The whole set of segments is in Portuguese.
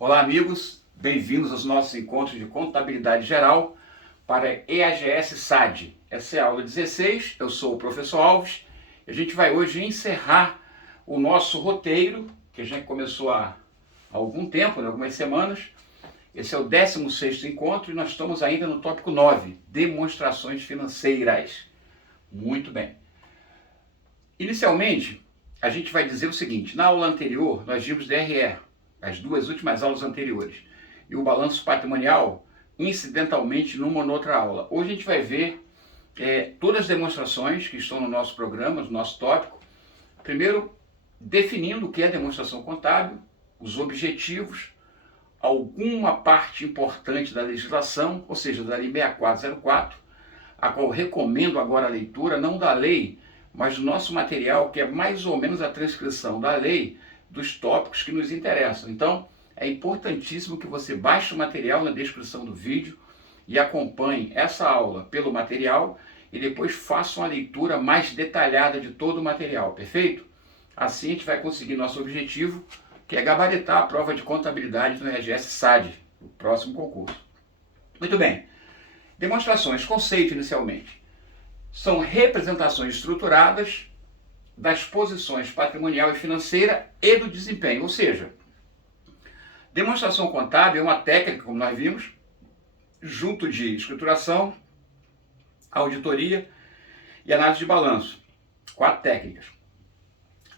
Olá, amigos, bem-vindos aos nossos encontros de contabilidade geral para EAGS-SAD. Essa é a aula 16, eu sou o professor Alves e a gente vai hoje encerrar o nosso roteiro, que a gente começou há algum tempo, algumas semanas. Esse é o 16º encontro e nós estamos ainda no tópico 9, demonstrações financeiras. Muito bem. Inicialmente, a gente vai dizer o seguinte: na aula anterior nós vimos DRE, as duas últimas aulas anteriores, e o balanço patrimonial, incidentalmente, numa ou outra aula. Hoje a gente vai ver todas as demonstrações que estão no nosso programa, no nosso tópico. Primeiro, definindo o que é demonstração contábil, os objetivos, alguma parte importante da legislação, ou seja, da Lei 6404, a qual recomendo agora a leitura, não da lei, mas do nosso material, que é mais ou menos a transcrição da lei, dos tópicos que nos interessam. Então, é importantíssimo que você baixe o material na descrição do vídeo e acompanhe essa aula pelo material e depois faça uma leitura mais detalhada de todo o material, perfeito? Assim a gente vai conseguir nosso objetivo, que é gabaritar a prova de contabilidade no EAGS-SAD, o próximo concurso. Muito bem. Demonstrações, conceito inicialmente. São representações estruturadas das posições patrimonial e financeira e do desempenho, ou seja, demonstração contábil é uma técnica, como nós vimos, junto de escrituração, auditoria e análise de balanço. 4 técnicas.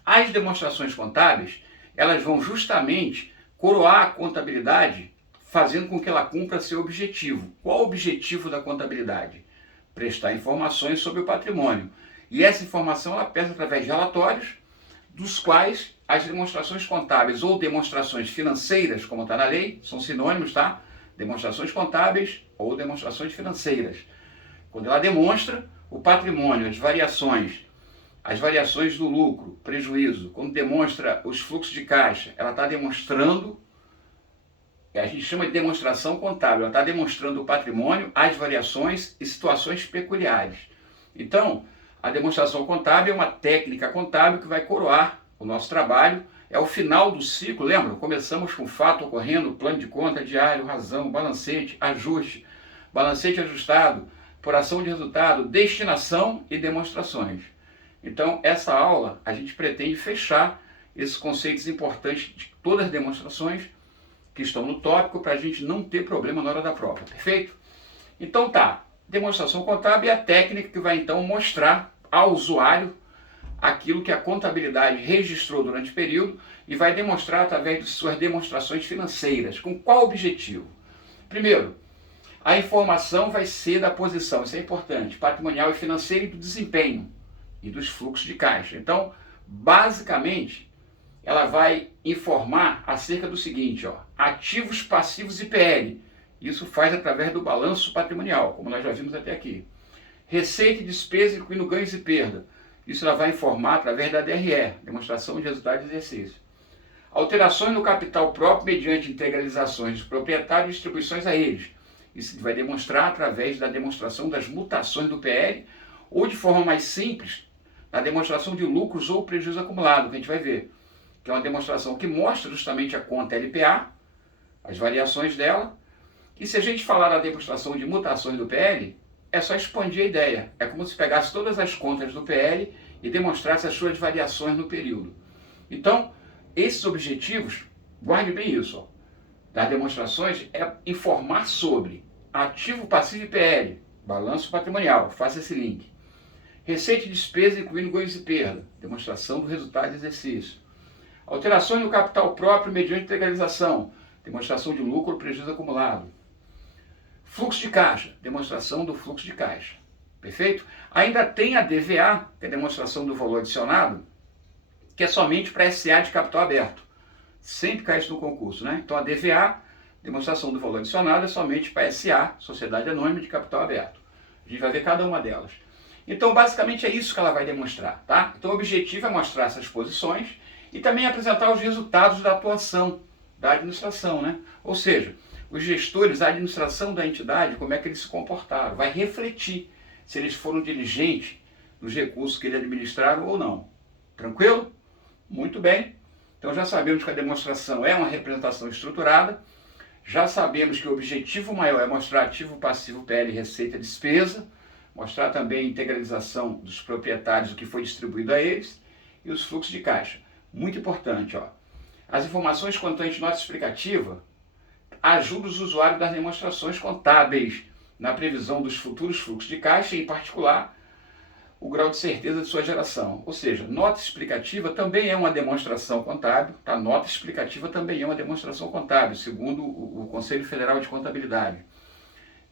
As demonstrações contábeis, elas vão justamente coroar a contabilidade, fazendo com que ela cumpra seu objetivo. Qual o objetivo da contabilidade? Prestar informações sobre o patrimônio. E essa informação ela pesa através de relatórios, dos quais as demonstrações contábeis ou demonstrações financeiras, como está na lei, são sinônimos, tá? Demonstrações contábeis ou demonstrações financeiras. Quando ela demonstra o patrimônio, as variações do lucro, prejuízo, quando demonstra os fluxos de caixa, ela está demonstrando, a gente chama de demonstração contábil, ela está demonstrando o patrimônio, as variações e situações peculiares. Então, a demonstração contábil é uma técnica contábil que vai coroar o nosso trabalho. É o final do ciclo, lembra? Começamos com fato ocorrendo, plano de conta, diário, razão, balancete, ajuste, balancete ajustado, apuração de resultado, destinação e demonstrações. Então, essa aula, a gente pretende fechar esses conceitos importantes de todas as demonstrações que estão no tópico, para a gente não ter problema na hora da prova, perfeito? Então tá, demonstração contábil é a técnica que vai então mostrar ao usuário aquilo que a contabilidade registrou durante o período e vai demonstrar através de suas demonstrações financeiras. Com qual objetivo? Primeiro, a informação vai ser da posição, isso é importante, patrimonial e financeira e do desempenho e dos fluxos de caixa. Então, basicamente, ela vai informar acerca do seguinte, ativos, passivos e PL. Isso faz através do balanço patrimonial, como nós já vimos até aqui. Receita e despesa, incluindo ganhos e perda. Isso ela vai informar através da DRE, demonstração de resultado de exercício. Alterações no capital próprio mediante integralizações dos proprietários e distribuições a eles. Isso vai demonstrar através da demonstração das mutações do PL ou de forma mais simples, na demonstração de lucros ou prejuízo acumulado, que a gente vai ver. Que é uma demonstração que mostra justamente a conta LPA, as variações dela. E se a gente falar da demonstração de mutações do PL, é só expandir a ideia. É como se pegasse todas as contas do PL e demonstrasse as suas variações no período. Então, esses objetivos, guarde bem isso, das demonstrações, é informar sobre ativo, passivo e PL, balanço patrimonial, faça esse link. Receita e despesa, incluindo ganhos e perda, demonstração do resultado de exercício. Alterações no capital próprio mediante integralização, demonstração de lucro ou prejuízo acumulado. Fluxo de caixa, demonstração do fluxo de caixa. Perfeito? Ainda tem a DVA, que é a demonstração do valor adicionado, que é somente para SA de capital aberto. Sempre cai isso no concurso, né? Então a DVA, demonstração do valor adicionado, é somente para SA, Sociedade Anônima de Capital Aberto. A gente vai ver cada uma delas. Então basicamente é isso que ela vai demonstrar, tá? Então o objetivo é mostrar essas posições e também apresentar os resultados da atuação da administração, né? Ou seja, os gestores, a administração da entidade, como é que eles se comportaram, vai refletir se eles foram diligentes nos recursos que eles administraram ou não. Tranquilo? Muito bem. Então já sabemos que a demonstração é uma representação estruturada, já sabemos que o objetivo maior é mostrar ativo, passivo, PL, receita e despesa, mostrar também a integralização dos proprietários, o que foi distribuído a eles, e os fluxos de caixa. Muito importante, ó. As informações constantes de nota explicativa ajudam os usuários das demonstrações contábeis na previsão dos futuros fluxos de caixa e, em particular, o grau de certeza de sua geração. Ou seja, nota explicativa também é uma demonstração contábil, tá? Nota explicativa também é uma demonstração contábil, segundo o Conselho Federal de Contabilidade.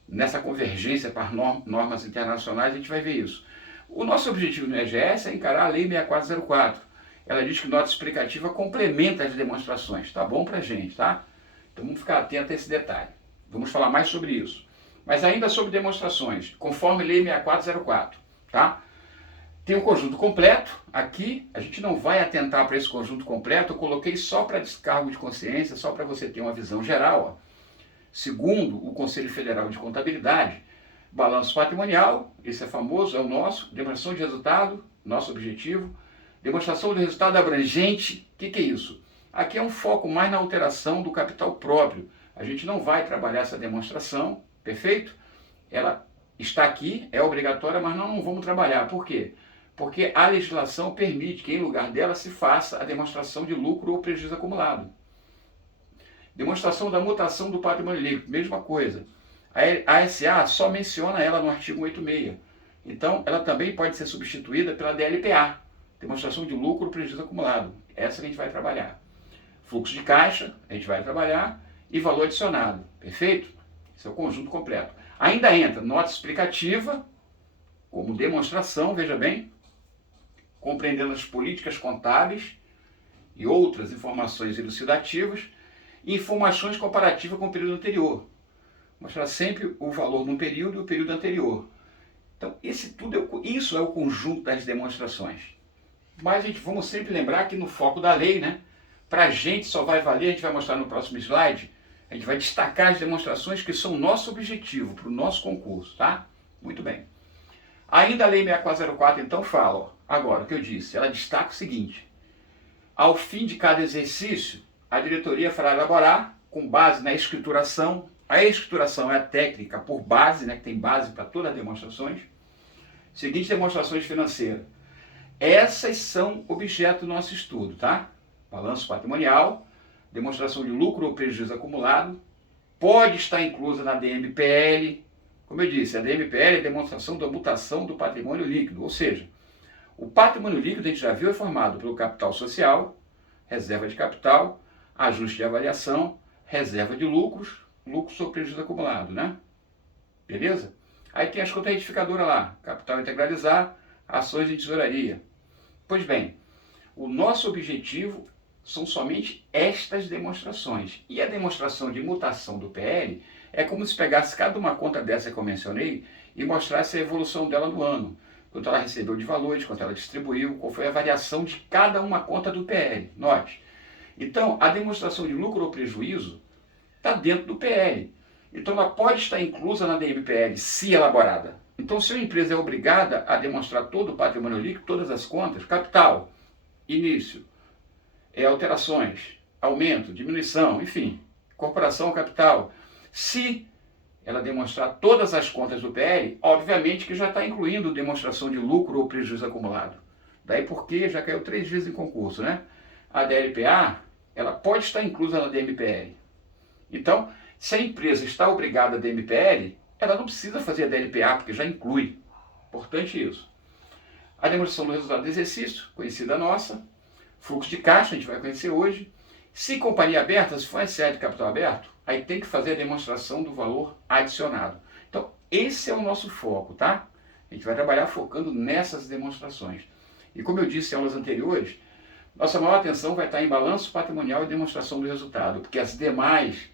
Nessa convergência para normas internacionais, a gente vai ver isso. O nosso objetivo no EGS é encarar a Lei 6404. Ela diz que nota explicativa complementa as demonstrações. Tá bom pra gente, tá? Então vamos ficar atento a esse detalhe. Vamos falar mais sobre isso. Mas ainda sobre demonstrações, conforme Lei 6404, tá? Tem um conjunto completo. Aqui a gente não vai atentar para esse conjunto completo. Eu coloquei só para descargo de consciência, só para você ter uma visão geral. Ó. Segundo o Conselho Federal de Contabilidade, balanço patrimonial, esse é famoso, é o nosso. Demonstração de resultado, nosso objetivo. Demonstração do resultado abrangente, o que é isso? Aqui é um foco mais na alteração do capital próprio. A gente não vai trabalhar essa demonstração, perfeito? Ela está aqui, é obrigatória, mas não vamos trabalhar. Por quê? Porque a legislação permite que em lugar dela se faça a demonstração de lucro ou prejuízo acumulado. Demonstração da mutação do patrimônio líquido, mesma coisa. A SA só menciona ela no artigo 186. Então, ela também pode ser substituída pela DLPA, demonstração de lucro ou prejuízo acumulado. Essa que a gente vai trabalhar. Fluxo de caixa, a gente vai trabalhar, e valor adicionado. Perfeito? Esse é o conjunto completo. Ainda entra nota explicativa, como demonstração, veja bem, compreendendo as políticas contábeis e outras informações elucidativas, e informações comparativas com o período anterior. Mostrar sempre o valor no período e o período anterior. Então, isso é o conjunto das demonstrações. Mas, gente, vamos sempre lembrar que no foco da lei, né? Para a gente só vai valer, a gente vai mostrar no próximo slide, a gente vai destacar as demonstrações que são o nosso objetivo, para o nosso concurso, tá? Muito bem. Ainda a Lei 6404, então, fala, ó, agora, o que eu disse, ela destaca o seguinte: ao fim de cada exercício, a diretoria fará elaborar, com base na escrituração, a escrituração é a técnica por base, né, que tem base para todas as demonstrações, seguintes demonstrações financeiras. Essas são objeto do nosso estudo, tá? Balanço patrimonial, demonstração de lucro ou prejuízo acumulado, pode estar inclusa na DMPL. Como eu disse, a DMPL é a demonstração da mutação do patrimônio líquido, ou seja, o patrimônio líquido, a gente já viu, é formado pelo capital social, reserva de capital, ajuste de avaliação, reserva de lucros, lucro sobre prejuízo acumulado, né? Beleza? Aí tem as contas retificadoras lá, capital integralizar, ações de tesouraria. Pois bem, o nosso objetivo são somente estas demonstrações. E a demonstração de mutação do PL é como se pegasse cada uma conta dessa que eu mencionei e mostrasse a evolução dela no ano. Quanto ela recebeu de valores, quanto ela distribuiu, qual foi a variação de cada uma conta do PL. Note. Então, a demonstração de lucro ou prejuízo está dentro do PL. Então, ela pode estar inclusa na DMPL, se elaborada. Então, se a empresa é obrigada a demonstrar todo o patrimônio líquido, todas as contas, capital, início, alterações, aumento, diminuição, enfim, corporação, capital. Se ela demonstrar todas as contas do PL, obviamente que já está incluindo demonstração de lucro ou prejuízo acumulado. Daí porque já caiu 3 vezes em concurso, né? A DLPA, ela pode estar inclusa na DMPL. Então, se a empresa está obrigada a DMPL, ela não precisa fazer a DLPA, porque já inclui. Importante isso. A demonstração do resultado do exercício, conhecida nossa. Fluxo de caixa, a gente vai conhecer hoje. Se companhia aberta, se for SA de capital aberto, aí tem que fazer a demonstração do valor adicionado. Então, esse é o nosso foco, tá? A gente vai trabalhar focando nessas demonstrações. E como eu disse em aulas anteriores, nossa maior atenção vai estar em balanço patrimonial e demonstração do resultado, porque as demais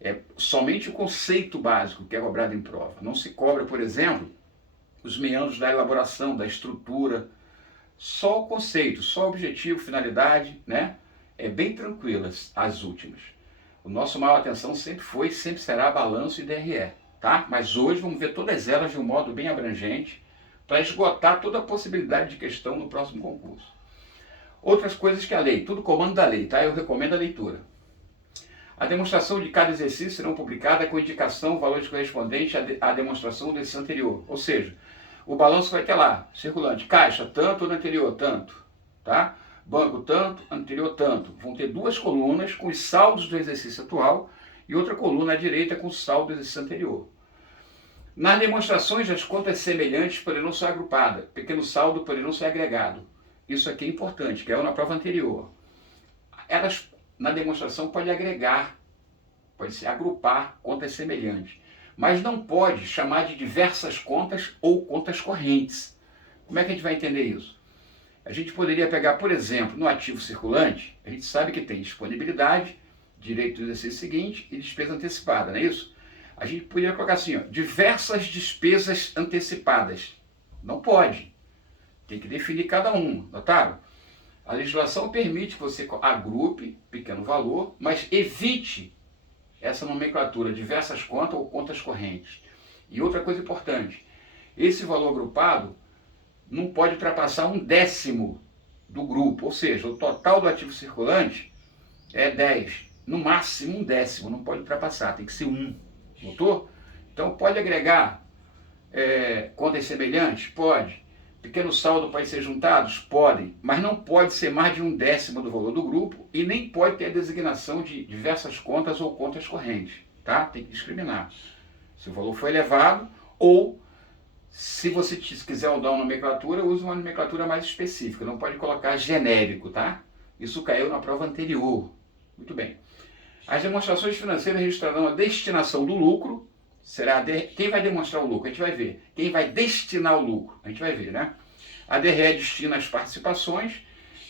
é somente o conceito básico que é cobrado em prova. Não se cobra, por exemplo, os meandros da elaboração, da estrutura, só o conceito, só o objetivo, finalidade, né? É bem tranquilas as últimas. O nosso maior atenção sempre foi e sempre será balanço e DRE, tá? Mas hoje vamos ver todas elas de um modo bem abrangente para esgotar toda a possibilidade de questão no próximo concurso. Outras coisas que a lei, tudo comando da lei, tá? Eu recomendo a leitura. A demonstração de cada exercício será publicada com indicação, valores correspondentes à demonstração do exercício anterior. Ou seja, o balanço vai ter lá, circulante, caixa, tanto, no anterior, tanto, tá? Banco, tanto, anterior, tanto. Vão ter duas colunas com os saldos do exercício atual e outra coluna à direita com o saldo do exercício anterior. Nas demonstrações, as contas semelhantes poderão ser agrupadas, pequeno saldo poderão ser agregado. Isso aqui é importante, que é na prova anterior. Elas, na demonstração, podem agregar, pode se agrupar contas semelhantes, mas não pode chamar de diversas contas ou contas correntes. Como é que a gente vai entender isso? A gente poderia pegar, por exemplo, no ativo circulante, a gente sabe que tem disponibilidade, direito do exercício seguinte e despesa antecipada, não é isso? A gente poderia colocar assim, ó, diversas despesas antecipadas. Não pode. Tem que definir cada um, notaram? A legislação permite que você agrupe pequeno valor, mas evite essa nomenclatura, diversas contas ou contas correntes. E outra coisa importante, esse valor agrupado não pode ultrapassar 1/10 do grupo, ou seja, o total do ativo circulante é 10, no máximo 1/10, não pode ultrapassar, tem que ser 1, notou? Então pode agregar contas semelhantes? Pode. Pequeno saldo pode ser juntados? Podem, mas não pode ser mais de 1/10 do valor do grupo e nem pode ter a designação de diversas contas ou contas correntes, tá? Tem que discriminar. Se o valor for elevado ou se você quiser dar uma nomenclatura, use uma nomenclatura mais específica, não pode colocar genérico, tá? Isso caiu na prova anterior. Muito bem. As demonstrações financeiras registrarão a destinação do lucro. Quem vai demonstrar o lucro? A gente vai ver. Quem vai destinar o lucro? A gente vai ver, né? A DRE destina as participações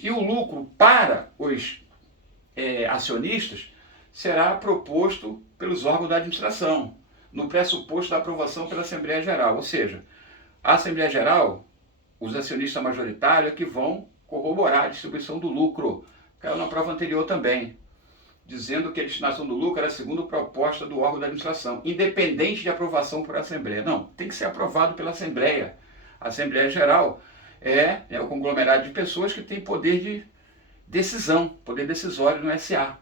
e o lucro para os acionistas será proposto pelos órgãos da administração, no pressuposto da aprovação pela Assembleia Geral. Ou seja, a Assembleia Geral, os acionistas majoritários é que vão corroborar a distribuição do lucro. Caiu na prova anterior também, dizendo que a destinação do lucro era segundo proposta do órgão da administração, independente de aprovação por Assembleia. Não, tem que ser aprovado pela Assembleia. A Assembleia Geral é o conglomerado de pessoas que tem poder de decisão, poder decisório no SA.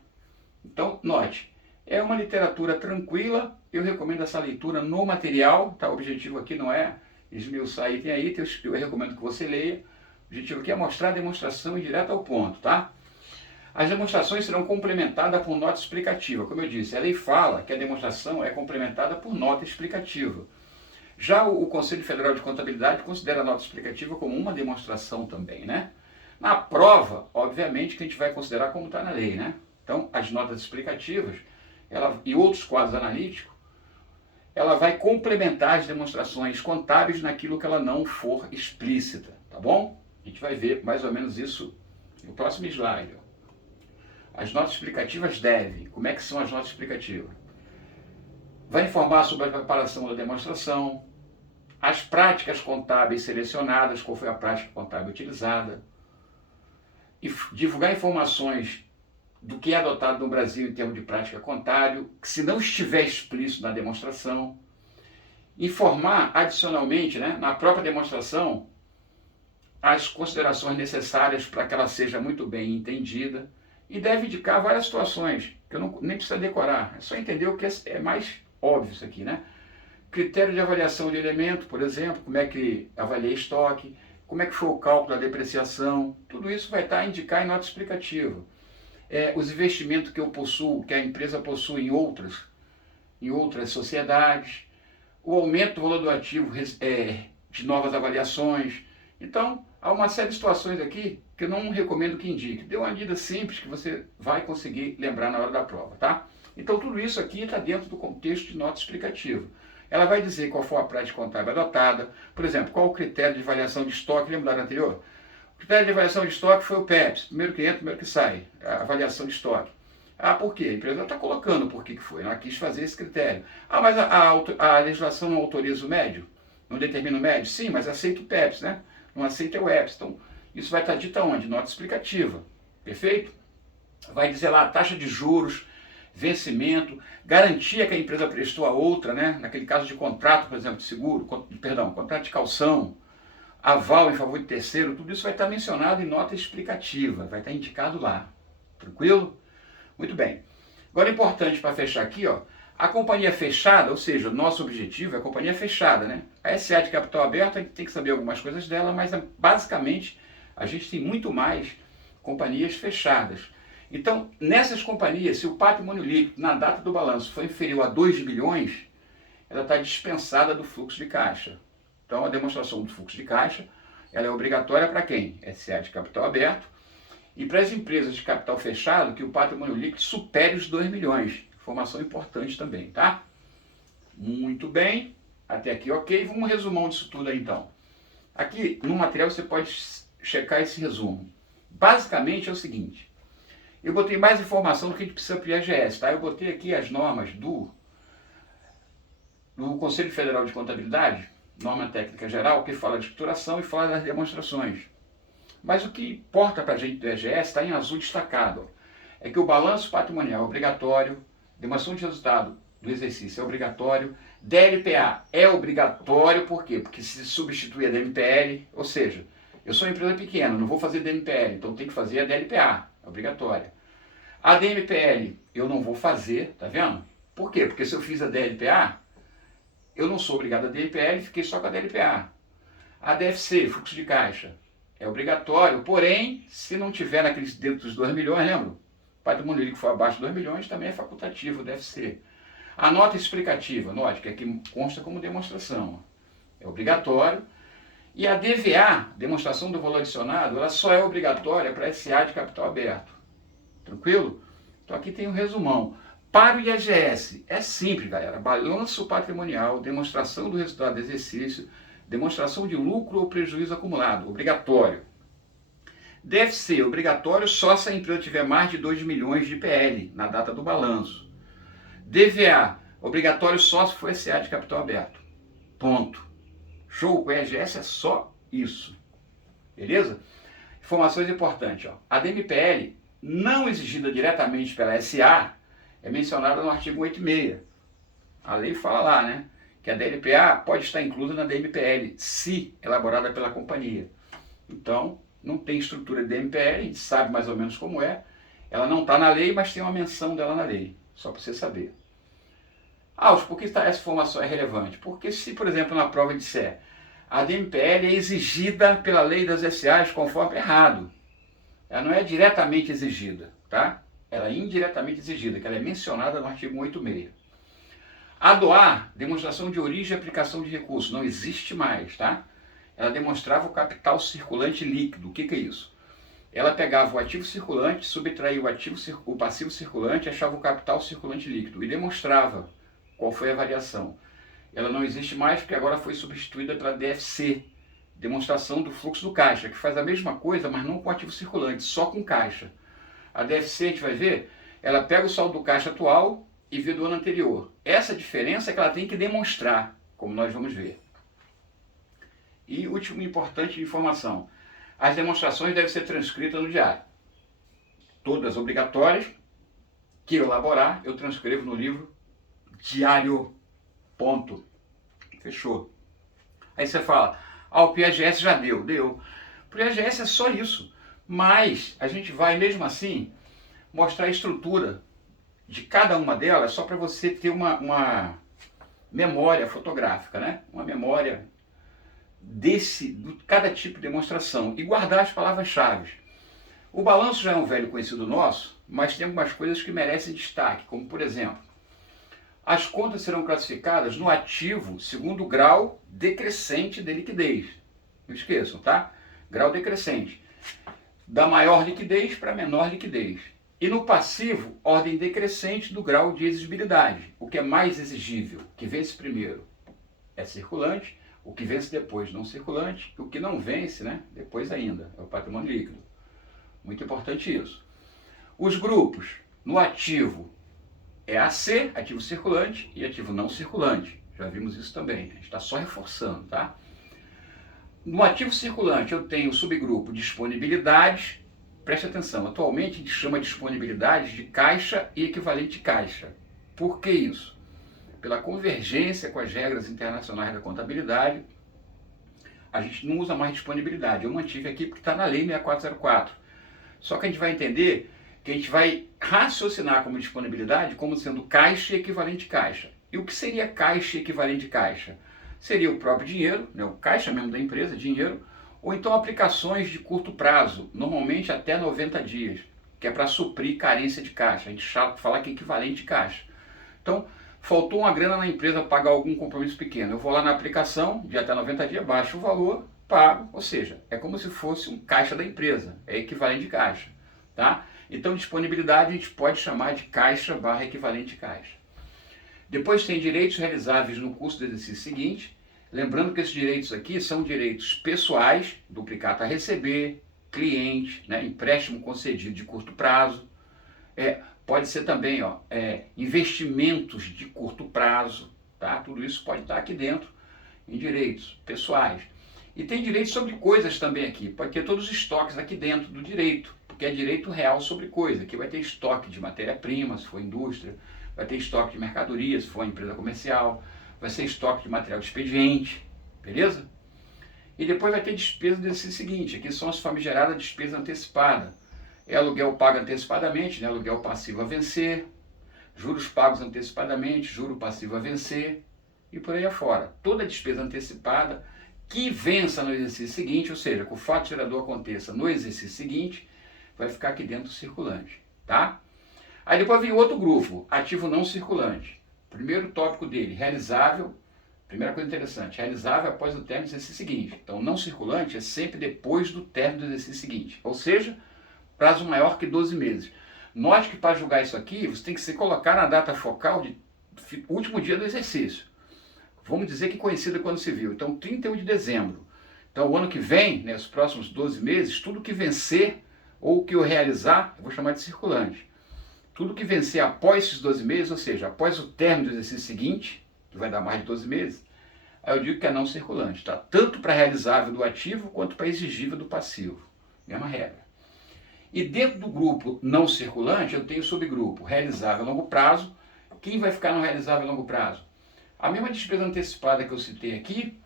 Então, note, é uma literatura tranquila, eu recomendo essa leitura no material, tá? O objetivo aqui não é esmiuçar item a item, eu recomendo que você leia. O objetivo aqui é mostrar a demonstração e direto ao ponto, tá? As demonstrações serão complementadas por nota explicativa. Como eu disse, a lei fala que a demonstração é complementada por nota explicativa. Já o Conselho Federal de Contabilidade considera a nota explicativa como uma demonstração também, né? Na prova, obviamente, que a gente vai considerar como está na lei, né? Então, as notas explicativas e outros quadros analíticos, ela vai complementar as demonstrações contábeis naquilo que ela não for explícita, tá bom? A gente vai ver mais ou menos isso no próximo slide. As notas explicativas devem. Como é que são as notas explicativas? Vai informar sobre a preparação da demonstração, as práticas contábeis selecionadas, qual foi a prática contábil utilizada, e divulgar informações do que é adotado no Brasil em termos de prática contábil, que se não estiver explícito na demonstração, informar adicionalmente, né, na própria demonstração, as considerações necessárias para que ela seja muito bem entendida, e deve indicar várias situações, que eu nem precisa decorar, é só entender o que é mais óbvio isso aqui, né? Critério de avaliação de elemento, por exemplo, como é que avaliei estoque, como é que foi o cálculo da depreciação, tudo isso vai estar a indicar em nota explicativa. Os investimentos que eu possuo, que a empresa possui em outras sociedades, o aumento do valor do ativo de novas avaliações. Então, há uma série de situações aqui que eu não recomendo que indique. Dê uma medida simples que você vai conseguir lembrar na hora da prova, tá? Então, tudo isso aqui está dentro do contexto de nota explicativa. Ela vai dizer qual foi a prática contábil adotada, por exemplo, qual o critério de avaliação de estoque, lembra da anterior? O critério de avaliação de estoque foi o PEPS, primeiro que entra, primeiro que sai, a avaliação de estoque. Ah, por quê? A empresa está colocando por que foi, ela quis fazer esse critério. Ah, mas a legislação não autoriza o médio? Não determina o médio? Sim, mas aceita o PEPS, né? Não aceita o EPS. Então, isso vai estar dito aonde? Nota explicativa. Perfeito? Vai dizer lá a taxa de juros, vencimento, garantia que a empresa prestou a outra, né? Naquele caso de contrato, por exemplo, de seguro, contrato de calção, aval em favor de terceiro, tudo isso vai estar mencionado em nota explicativa, vai estar indicado lá. Tranquilo? Muito bem. Agora, importante para fechar aqui, ó, a companhia fechada, ou seja, o nosso objetivo é a companhia fechada, né? A SA de capital aberto, a gente tem que saber algumas coisas dela, mas basicamente a gente tem muito mais companhias fechadas. Então, nessas companhias, se o patrimônio líquido na data do balanço for inferior a 2 bilhões, ela está dispensada do fluxo de caixa. Então, a demonstração do fluxo de caixa, ela é obrigatória para quem? SA de capital aberto. E para as empresas de capital fechado, que o patrimônio líquido supere os 2 milhões. Informação importante também, tá? Muito bem. Até aqui, ok. Vamos um resumão disso tudo aí, então. Aqui, no material, você pode checar esse resumo. Basicamente, é o seguinte. Eu botei mais informação do que a gente precisa para o IGS, tá? Eu botei aqui as normas do Conselho Federal de Contabilidade, norma técnica geral, que fala de escrituração e fala das demonstrações. Mas o que importa para a gente do EGS está em azul destacado. É que o balanço patrimonial é obrigatório, demonstração de resultado do exercício é obrigatório, DLPA é obrigatório, por quê? Porque se substitui a DMPL, ou seja, eu sou uma empresa pequena, não vou fazer DMPL, então tem que fazer a DLPA, é obrigatória. A DMPL eu não vou fazer, tá vendo? Por quê? Porque se eu fiz a DLPA, eu não sou obrigado a DLPL, fiquei só com a DLPA. A DFC, fluxo de caixa, é obrigatório, porém, se não tiver naqueles dentro dos 2 milhões, lembra? O patrimônio líquido for abaixo de 2 milhões também é facultativo, deve ser. A nota explicativa, note que aqui consta como demonstração, é obrigatório. E a DVA, demonstração do valor adicionado, ela só é obrigatória para SA de capital aberto. Tranquilo? Então aqui tem um resumão. Para o IGS, é simples, galera. Balanço patrimonial, demonstração do resultado do exercício, demonstração de lucro ou prejuízo acumulado, obrigatório. DFC, obrigatório só se a empresa tiver mais de 2 milhões de PL na data do balanço. DVA, obrigatório só se for SA de capital aberto. Ponto. Show, com o EGS é só isso. Beleza? Informações importantes. Ó. A DMPL, não exigida diretamente pela SA, é mencionada no artigo 86. A lei fala lá, né? Que a DLPA pode estar inclusa na DMPL, se elaborada pela companhia. Então, não tem estrutura de DMPL, a gente sabe mais ou menos como é. Ela não está na lei, mas tem uma menção dela na lei, só para você saber. Por que essa informação é relevante? Porque se, por exemplo, na prova disser a DMPL é exigida pela lei das SAs conforme errado, ela não é diretamente exigida, tá? Ela é indiretamente exigida, que ela é mencionada no artigo 186. A DOAR, demonstração de origem e aplicação de recursos, não existe mais, tá? Ela demonstrava o capital circulante líquido. O que é isso? Ela pegava o ativo circulante, subtraía o passivo circulante, achava o capital circulante líquido e demonstrava qual foi a variação. Ela não existe mais porque agora foi substituída pela DFC, demonstração do fluxo do caixa, que faz a mesma coisa, mas não com ativo circulante, só com caixa. A DFC, a gente vai ver, ela pega o saldo do caixa atual e vê do ano anterior. Essa diferença é que ela tem que demonstrar, como nós vamos ver. E última importante informação, as demonstrações devem ser transcritas no diário. Todas obrigatórias, que eu elaborar, eu transcrevo no livro diário. Ponto. Fechou. Aí você fala, o PIGS já deu. Deu. O PIGS é só isso. Mas a gente vai, mesmo assim, mostrar a estrutura de cada uma delas, só para você ter uma memória fotográfica, né? Uma memória de cada tipo de demonstração e guardar as palavras-chave. O balanço já é um velho conhecido nosso, mas tem algumas coisas que merecem destaque, como por exemplo, as contas serão classificadas no ativo segundo o grau decrescente de liquidez. Não esqueçam, tá? Grau decrescente. Da maior liquidez para menor liquidez. E no passivo, ordem decrescente do grau de exigibilidade. O que é mais exigível, que vence primeiro, é circulante. O que vence depois, não circulante. O que não vence, né, depois ainda, é o patrimônio líquido. Muito importante isso. Os grupos, no ativo, é AC, ativo circulante, e ativo não circulante. Já vimos isso também, a gente está só reforçando, tá? No ativo circulante eu tenho o subgrupo disponibilidades. Preste atenção, atualmente a gente chama disponibilidades de caixa e equivalente caixa. Por que isso? Pela convergência com as regras internacionais da contabilidade, a gente não usa mais disponibilidade. Eu mantive aqui porque está na lei 6404. Só que a gente vai entender que a gente vai raciocinar como disponibilidade como sendo caixa e equivalente caixa. E o que seria caixa e equivalente caixa? Seria o próprio dinheiro, né, o caixa mesmo da empresa, dinheiro, ou então aplicações de curto prazo, normalmente até 90 dias, que é para suprir carência de caixa. A gente fala que é equivalente caixa. Então, faltou uma grana na empresa para pagar algum compromisso pequeno. Eu vou lá na aplicação, de até 90 dias, baixo o valor, pago, ou seja, é como se fosse um caixa da empresa, é equivalente de caixa. Tá? Então, disponibilidade a gente pode chamar de caixa barra equivalente caixa. Depois tem direitos realizáveis no curso do exercício seguinte. Lembrando que esses direitos aqui são direitos pessoais, duplicata a receber, cliente, né, empréstimo concedido de curto prazo. Pode ser também investimentos de curto prazo. Tá? Tudo isso pode estar aqui dentro em direitos pessoais. E tem direitos sobre coisas também aqui. Pode ter todos os estoques aqui dentro do direito, porque é direito real sobre coisa. Aqui vai ter estoque de matéria-prima, se for indústria, vai ter estoque de mercadoria, se for empresa comercial, vai ser estoque de material de expediente, beleza? E depois vai ter despesa desse seguinte, aqui são as famigeradas despesa antecipada. É aluguel pago antecipadamente, né? Aluguel passivo a vencer, juros pagos antecipadamente, juro passivo a vencer, e por aí afora. Toda despesa antecipada que vença no exercício seguinte, ou seja, que o fato gerador aconteça no exercício seguinte, vai ficar aqui dentro do circulante, tá? Aí depois vem outro grupo, ativo não circulante. Primeiro tópico dele, realizável. Primeira coisa interessante, realizável após o término do exercício seguinte. Então, não circulante é sempre depois do término do exercício seguinte. Ou seja, prazo maior que 12 meses. Note que para julgar isso aqui, você tem que se colocar na data focal de último dia do exercício. Vamos dizer que coincida com o ano civil. Então, 31 de dezembro. Então, o ano que vem, né, os próximos 12 meses, tudo que vencer ou que eu realizar, eu vou chamar de circulante. Tudo que vencer após esses 12 meses, ou seja, após o término do exercício seguinte, que vai dar mais de 12 meses, aí eu digo que é não circulante, tá? Tanto para realizável do ativo, quanto para exigível do passivo. Mesma regra. E dentro do grupo não circulante, eu tenho subgrupo realizável a longo prazo. Quem vai ficar no realizável a longo prazo? A mesma despesa antecipada que eu citei aqui,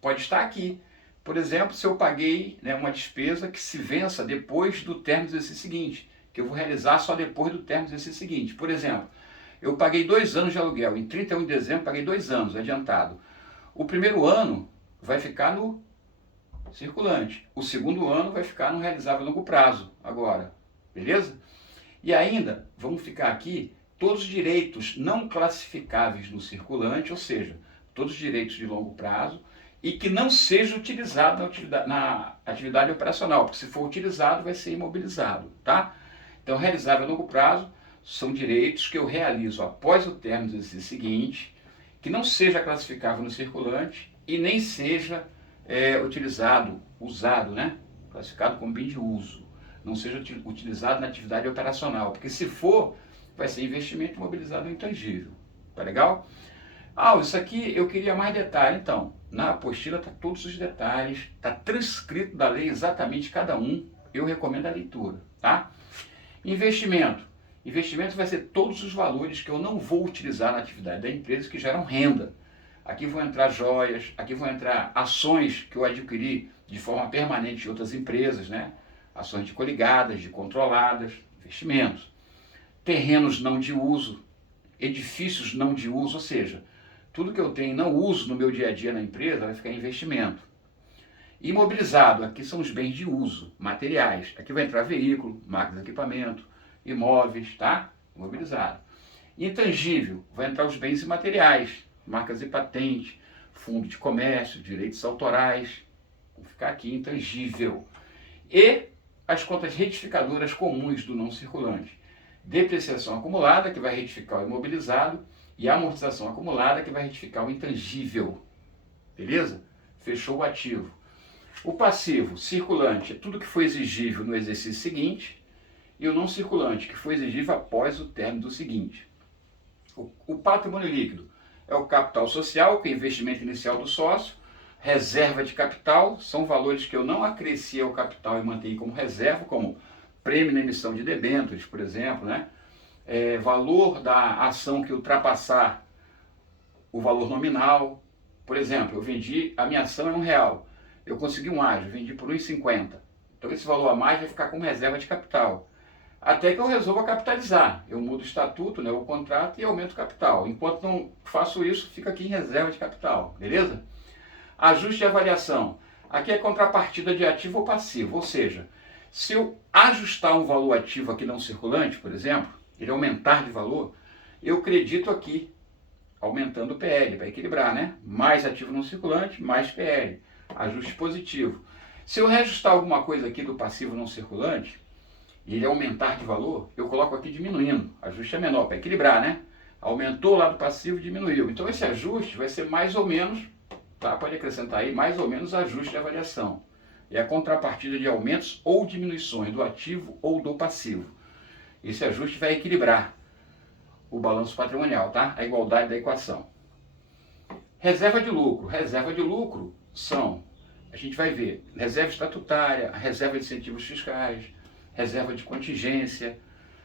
pode estar aqui. Por exemplo, se eu paguei, né, uma despesa que se vença depois do término do exercício seguinte, que eu vou realizar só depois do término do exercício seguinte. Por exemplo, eu paguei 2 anos de aluguel, em 31 de dezembro paguei 2 anos adiantado. O primeiro ano vai ficar no circulante, o segundo ano vai ficar no realizável a longo prazo, agora, beleza? E ainda, vamos ficar aqui, todos os direitos não classificáveis no circulante, ou seja, todos os direitos de longo prazo, e que não seja utilizado na atividade operacional, porque se for utilizado vai ser imobilizado, tá? Então, realizável a longo prazo são direitos que eu realizo após o término do exercício seguinte, que não seja classificável no circulante e nem seja usado, né? Classificado como bem de uso, não seja utilizado na atividade operacional, porque se for, vai ser investimento imobilizado no intangível, tá legal? Isso aqui eu queria mais detalhe, então, na apostila está todos os detalhes, está transcrito da lei exatamente cada um, eu recomendo a leitura, tá? Investimento. Investimento vai ser todos os valores que eu não vou utilizar na atividade da empresa que geram renda. Aqui vão entrar joias, aqui vão entrar ações que eu adquiri de forma permanente em outras empresas, né? Ações de coligadas, de controladas, investimentos. Terrenos não de uso, edifícios não de uso, ou seja, tudo que eu tenho e não uso no meu dia a dia na empresa vai ficar em investimento. Imobilizado, aqui são os bens de uso, materiais. Aqui vai entrar veículo, máquinas de equipamento, imóveis, tá? Imobilizado. Intangível, vai entrar os bens imateriais, marcas e patentes, fundo de comércio, direitos autorais. Vão ficar aqui intangível. E as contas retificadoras comuns do não circulante. Depreciação acumulada, que vai retificar o imobilizado, e amortização acumulada, que vai retificar o intangível. Beleza? Fechou o ativo. O passivo, circulante, é tudo que foi exigível no exercício seguinte, e o não circulante, que foi exigível após o término do seguinte. O patrimônio líquido é o capital social, que é o investimento inicial do sócio. Reserva de capital, são valores que eu não acresci ao capital e mantenho como reserva, como prêmio na emissão de debêntures, por exemplo, né? Valor da ação que ultrapassar o valor nominal. Por exemplo, eu vendi, a minha ação é R$1, eu consegui um ágio, vendi por 1,50. Então esse valor a mais vai ficar como reserva de capital. Até que eu resolva capitalizar. Eu mudo o estatuto, né, o contrato e aumento o capital. Enquanto não faço isso, fica aqui em reserva de capital, beleza? Ajuste de avaliação. Aqui é contrapartida de ativo ou passivo, ou seja, se eu ajustar um valor ativo aqui não circulante, por exemplo, ele aumentar de valor, eu credito aqui, aumentando o PL, para equilibrar, né? Mais ativo não circulante, mais PL. Ajuste positivo. Se eu reajustar alguma coisa aqui do passivo não circulante, e ele aumentar de valor, eu coloco aqui diminuindo. Ajuste é menor, para equilibrar, né? Aumentou lá do passivo, diminuiu. Então esse ajuste vai ser mais ou menos, tá? Pode acrescentar aí, mais ou menos ajuste de avaliação. É a contrapartida de aumentos ou diminuições do ativo ou do passivo. Esse ajuste vai equilibrar o balanço patrimonial, tá? A igualdade da equação. Reserva de lucro. Reserva de lucro são, a gente vai ver, reserva estatutária, reserva de incentivos fiscais, reserva de contingência,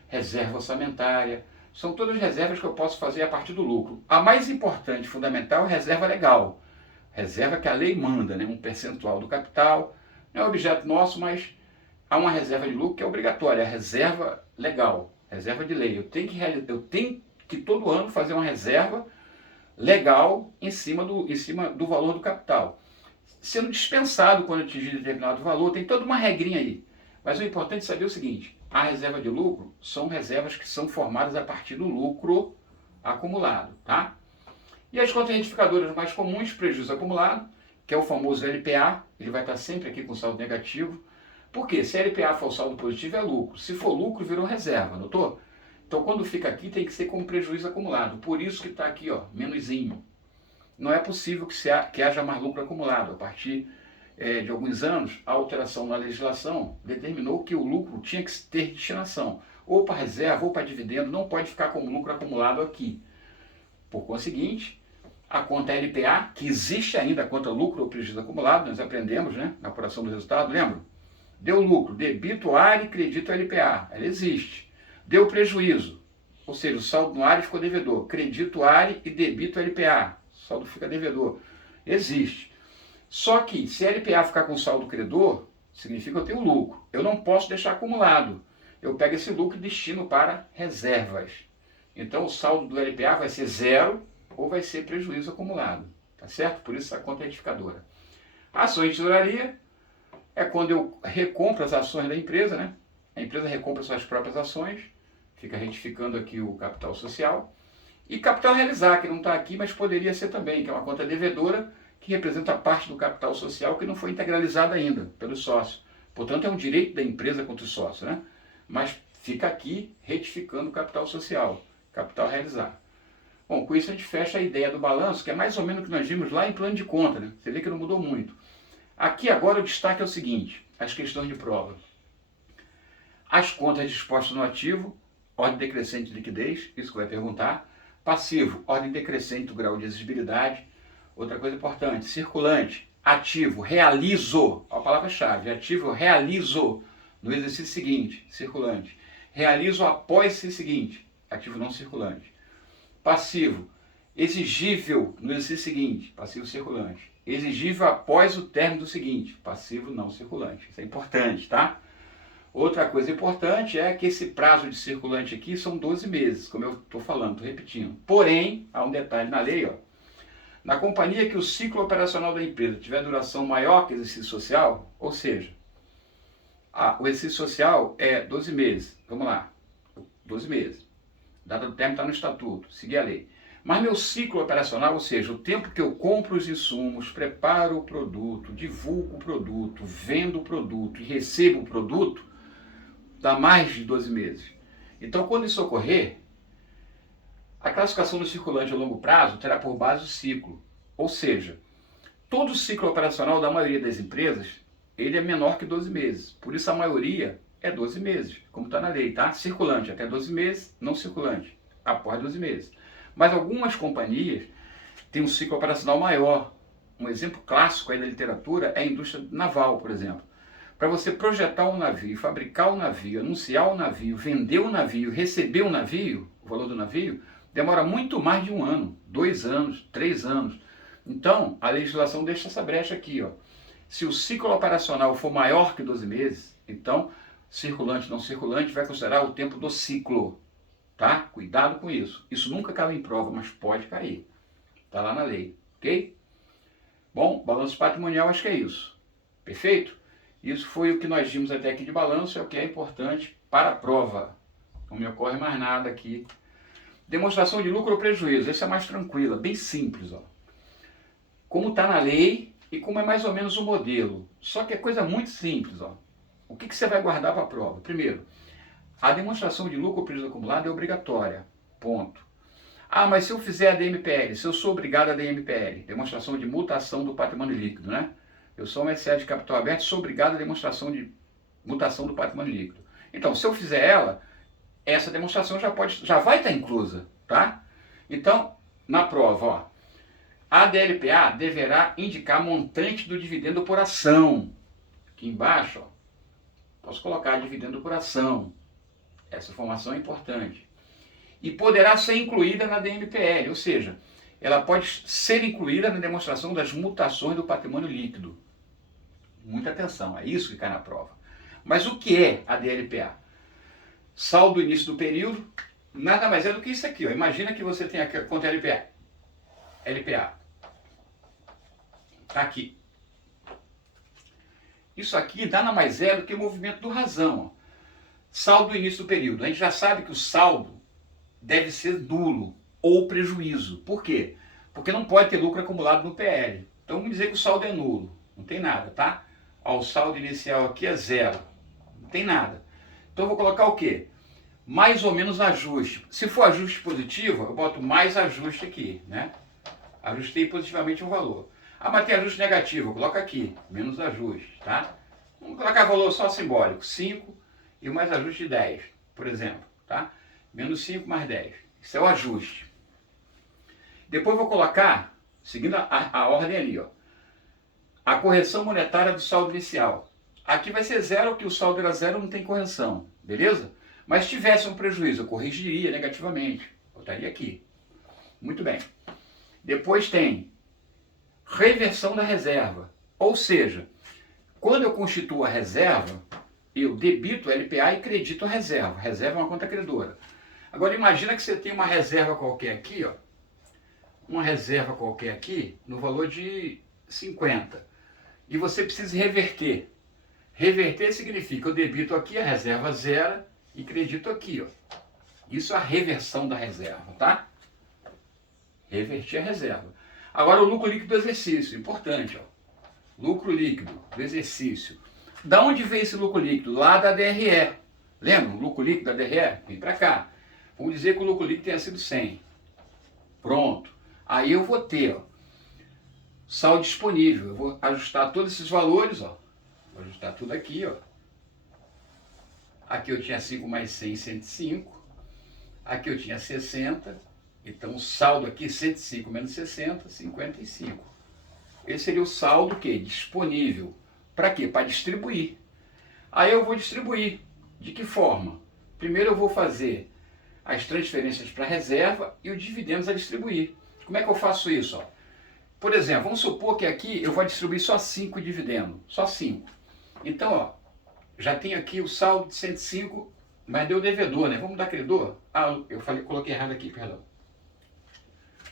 reserva orçamentária. São todas reservas que eu posso fazer a partir do lucro. A mais importante, fundamental, é a reserva legal. Reserva que a lei manda, né? Um percentual do capital. Não é objeto nosso, mas há uma reserva de lucro que é obrigatória, a reserva legal, reserva de lei. Eu tenho que todo ano fazer uma reserva legal em cima do valor do capital. Sendo dispensado quando atingir determinado valor, tem toda uma regrinha aí. Mas o importante é saber o seguinte, a reserva de lucro são reservas que são formadas a partir do lucro acumulado, tá? E as contas retificadoras mais comuns, prejuízo acumulado, que é o famoso LPA, ele vai estar sempre aqui com saldo negativo. Por quê? Se LPA for saldo positivo é lucro, se for lucro virou reserva, notou? Então quando fica aqui tem que ser como prejuízo acumulado, por isso que está aqui, ó, menuzinho. Não é possível que haja mais lucro acumulado. A partir de alguns anos, a alteração na legislação determinou que o lucro tinha que ter destinação, ou para reserva ou para dividendo, não pode ficar como lucro acumulado aqui. Por conseguinte, a conta LPA, que existe ainda a conta lucro ou prejuízo acumulado, nós aprendemos, né, na apuração do resultado, lembra? Deu lucro, debito ARI, credito LPA, ela existe. Deu prejuízo, ou seja, o saldo no ARI ficou devedor, credito ARI e debito LPA, o saldo fica devedor, existe. Só que se a LPA ficar com saldo credor, significa que eu tenho lucro, eu não posso deixar acumulado, eu pego esse lucro e destino para reservas. Então o saldo do LPA vai ser zero ou vai ser prejuízo acumulado, tá certo? Por isso a conta retificadora. Ações de tesouraria é quando eu recompro as ações da empresa, né? A empresa recompra suas próprias ações, fica retificando aqui o capital social. E capital realizar, que não está aqui, mas poderia ser também, que é uma conta devedora que representa parte do capital social que não foi integralizada ainda pelo sócio. Portanto, é um direito da empresa contra o sócio, né? Mas fica aqui retificando o capital social, capital realizar. Bom, com isso a gente fecha a ideia do balanço, que é mais ou menos o que nós vimos lá em plano de conta, né? Você vê que não mudou muito. Aqui agora o destaque é o seguinte, as questões de prova. As contas dispostas no ativo, ordem decrescente de liquidez, isso que vai perguntar. Passivo, ordem decrescente do grau de exigibilidade. Outra coisa importante, circulante, ativo, realizo, a palavra-chave, ativo, realizo no exercício seguinte, circulante. Realizo após esse seguinte, ativo não circulante. Passivo, exigível no exercício seguinte, passivo circulante. Exigível após o término do seguinte, passivo não circulante. Isso é importante, tá? Outra coisa importante é que esse prazo de circulante aqui são 12 meses, como eu estou falando, estou repetindo. Porém, há um detalhe na lei, ó. Na companhia que o ciclo operacional da empresa tiver duração maior que o exercício social, ou seja, o exercício social é 12 meses, vamos lá, 12 meses. Data do término está no estatuto, seguir a lei. Mas meu ciclo operacional, ou seja, o tempo que eu compro os insumos, preparo o produto, divulgo o produto, vendo o produto e recebo o produto, dá mais de 12 meses. Então, quando isso ocorrer, a classificação do circulante a longo prazo terá por base o ciclo. Ou seja, todo o ciclo operacional da maioria das empresas, ele é menor que 12 meses. Por isso a maioria é 12 meses, como está na lei, tá? Circulante até 12 meses, não circulante após 12 meses. Mas algumas companhias têm um ciclo operacional maior. Um exemplo clássico aí da literatura é a indústria naval, por exemplo. Para você projetar um navio, fabricar um navio, anunciar um navio, vender um navio, receber um navio, o valor do navio, demora muito mais de 1 ano, 2 anos, 3 anos. Então, a legislação deixa essa brecha aqui, ó. Se o ciclo operacional for maior que 12 meses, então circulante não circulante vai considerar o tempo do ciclo, tá? Cuidado com isso. Isso nunca cai em prova, mas pode cair. Tá lá na lei, ok? Bom, balanço patrimonial acho que é isso. Perfeito? Isso foi o que nós vimos até aqui de balanço, é o que é importante para a prova. Não me ocorre mais nada aqui. Demonstração de lucro ou prejuízo, essa é mais tranquila, bem simples, ó. Como está na lei e como é mais ou menos o modelo. Só que é coisa muito simples, ó. O que você vai guardar para a prova? Primeiro, a demonstração de lucro ou prejuízo acumulado é obrigatória. Ponto. Ah, mas se eu fizer a DMPL, se eu sou obrigado a DMPL, demonstração de mutação do patrimônio líquido, né? Eu sou uma SA de capital aberto, sou obrigado a demonstração de mutação do patrimônio líquido. Então, se eu fizer ela, essa demonstração já vai estar inclusa, tá? Então, na prova, ó, a DLPA deverá indicar montante do dividendo por ação. Aqui embaixo, ó, posso colocar dividendo por ação. Essa informação é importante. E poderá ser incluída na DMPL, ou seja, ela pode ser incluída na demonstração das mutações do patrimônio líquido. Muita atenção, é isso que cai na prova. Mas o que é a DLPA? Saldo do início do período, nada mais é do que isso aqui. Ó. Imagina que você tem aqui a conta LPA. LPA. Está aqui. Isso aqui nada mais é do que o movimento do razão. Ó. Saldo do início do período. A gente já sabe que o saldo deve ser nulo ou prejuízo. Por quê? Porque não pode ter lucro acumulado no PL. Então vamos dizer que o saldo é nulo. Não tem nada, tá? Ó, o saldo inicial aqui é zero. Não tem nada. Então eu vou colocar o quê? Mais ou menos ajuste. Se for ajuste positivo, eu boto mais ajuste aqui, né? Ajustei positivamente um valor. Ah, mas tem ajuste negativo, eu coloco aqui, menos ajuste, tá? Vamos colocar valor só simbólico, 5 e mais ajuste de 10, por exemplo, tá? Menos 5 mais 10. Isso é o ajuste. Depois vou colocar, seguindo a ordem ali, ó, a correção monetária do saldo inicial. Aqui vai ser zero, porque o saldo era zero, não tem correção, beleza? Mas se tivesse um prejuízo, eu corrigiria negativamente. Botaria aqui. Muito bem. Depois tem reversão da reserva. Ou seja, quando eu constituo a reserva, eu debito a LPA e credito a reserva. Reserva é uma conta credora. Agora imagina que você tem uma reserva qualquer aqui, ó. Uma reserva qualquer aqui, no valor de 50. E você precisa reverter. Reverter significa eu debito aqui, a reserva zero, e credito aqui, ó. Isso é a reversão da reserva, tá? Revertir a reserva. Agora o lucro líquido do exercício, importante, ó. Lucro líquido do exercício. Da onde vem esse lucro líquido? Lá da DRE. Lembra? O lucro líquido da DRE? Vem para cá. Vamos dizer que o lucro líquido tenha sido 100. Pronto. Aí eu vou ter, ó, saldo disponível. Eu vou ajustar todos esses valores, ó. Vou ajustar tudo aqui, ó. Aqui eu tinha 5 mais 100, 105. Aqui eu tinha 60. Então o saldo aqui, 105 menos 60, 55. Esse seria o saldo que disponível. Para quê? Para distribuir. Aí eu vou distribuir. De que forma? Primeiro eu vou fazer as transferências para a reserva e os dividendos a distribuir. Como é que eu faço isso? Ó? Por exemplo, vamos supor que aqui eu vou distribuir só 5 dividendos. Só 5. Então, ó, já tenho aqui o saldo de 105, mas deu devedor, né? Vamos dar credor? Ah, eu coloquei errado aqui, perdão.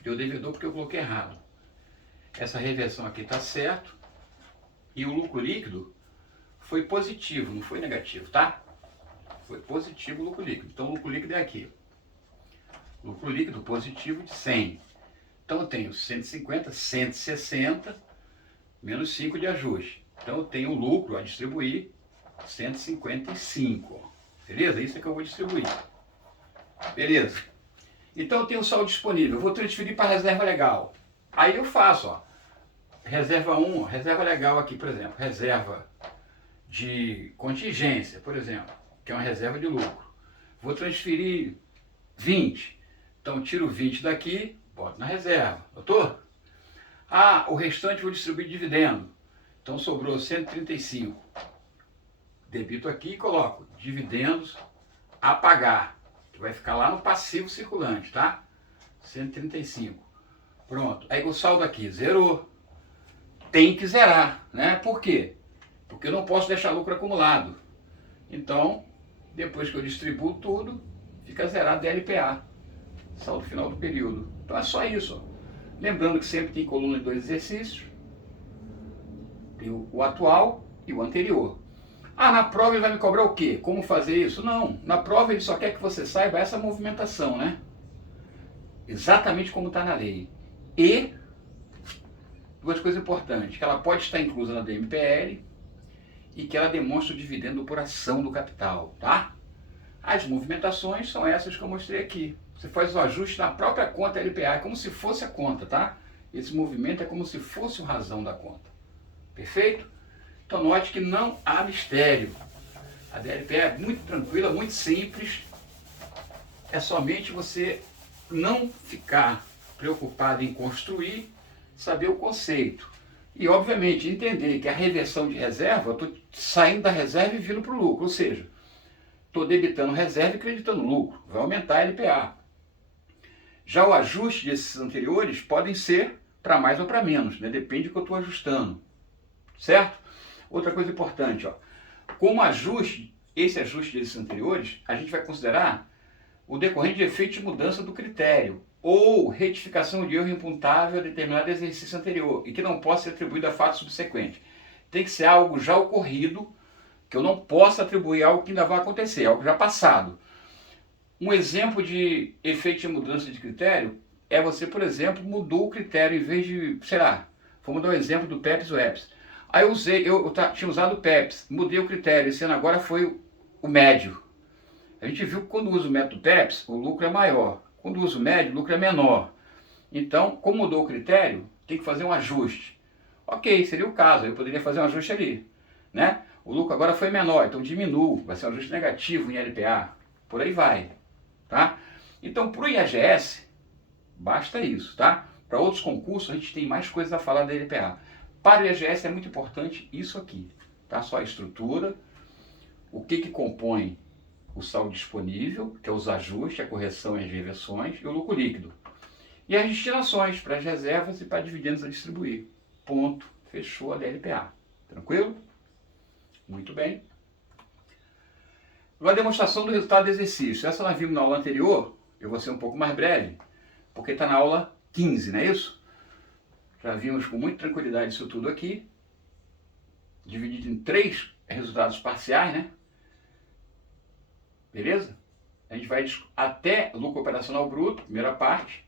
Deu devedor porque eu coloquei errado. Essa reversão aqui está certo. E o lucro líquido foi positivo, não foi negativo, tá? Foi positivo o lucro líquido. Então o lucro líquido é aqui. Lucro líquido positivo de 100. Então eu tenho 150, 160, menos 5 de ajuste. Então eu tenho o lucro a distribuir 155. Beleza? Isso é que eu vou distribuir. Beleza? Então eu tenho o saldo disponível. Eu vou transferir para a reserva legal. Aí eu faço, ó. Reserva 1, reserva legal aqui, por exemplo. Reserva de contingência, por exemplo, que é uma reserva de lucro. Vou transferir 20. Então tiro 20 daqui, boto na reserva. Doutor? Ah, o restante vou distribuir dividendo. Então sobrou 135. Debito aqui e coloco dividendos a pagar, que vai ficar lá no passivo circulante, tá? 135. Pronto. Aí o saldo aqui, zerou. tem que zerar, né? Por quê? Porque eu não posso deixar lucro acumulado. Então, depois que eu distribuo tudo, fica zerado DLPA, saldo final do período. Então é só isso. Lembrando que sempre tem coluna de 2 exercícios, tem o atual e o anterior. Ah, na prova ele vai me cobrar o quê? Como fazer isso? Não, na prova ele só quer que você saiba essa movimentação, né? Exatamente como está na lei. E duas coisas importantes, que ela pode estar inclusa na DMPL e que ela demonstra o dividendo por ação do capital, tá? As movimentações são essas que eu mostrei aqui. Você faz o ajuste na própria conta LPA, é como se fosse a conta, tá? Esse movimento é como se fosse o razão da conta. Perfeito? Então note que não há mistério. A DLPA é muito tranquila, muito simples. É somente você não ficar preocupado em construir, saber o conceito. E, obviamente, entender que a reversão de reserva, eu estou saindo da reserva e vindo para o lucro. Ou seja, estou debitando reserva e creditando lucro. Vai aumentar a LPA. Já o ajuste desses anteriores podem ser para mais ou para menos, né? Depende do que eu estou ajustando. Certo? Outra coisa importante, ó. Como ajuste, esse ajuste desses anteriores, a gente vai considerar o decorrente de efeito de mudança do critério ou retificação de erro imputável a determinado exercício anterior e que não possa ser atribuído a fato subsequente. Tem que ser algo já ocorrido, que eu não possa atribuir algo que ainda vai acontecer, algo já passado. Um exemplo de efeito de mudança de critério é você, por exemplo, mudou o critério em vez de, sei lá, vamos dar um exemplo do PEPS ou EPS. Aí eu tinha usado o PEPS, mudei o critério, esse ano agora foi o médio. A gente viu que quando usa o método PEPS, o lucro é maior. Quando usa o médio, o lucro é menor. Então, como mudou o critério, tem que fazer um ajuste. Ok, seria o caso, eu poderia fazer um ajuste ali, né? O lucro agora foi menor, então diminuo, vai ser um ajuste negativo em LPA, por aí vai, tá? Então, para o IAGS, basta isso, tá? Para outros concursos, a gente tem mais coisas a falar da LPA. Para o IAGS é muito importante isso aqui, tá? Só a estrutura, o que compõe o saldo disponível, que é os ajustes, a correção e as reversões, e o lucro líquido. E as destinações para as reservas e para dividendos a distribuir. Ponto. Fechou a DLPA. Tranquilo? Muito bem. Agora a demonstração do resultado do exercício. Essa nós vimos na aula anterior, eu vou ser um pouco mais breve, porque está na aula 15, não é isso? Já vimos com muita tranquilidade isso tudo aqui, dividido em 3 resultados parciais, né? Beleza? A gente vai até lucro operacional bruto, primeira parte,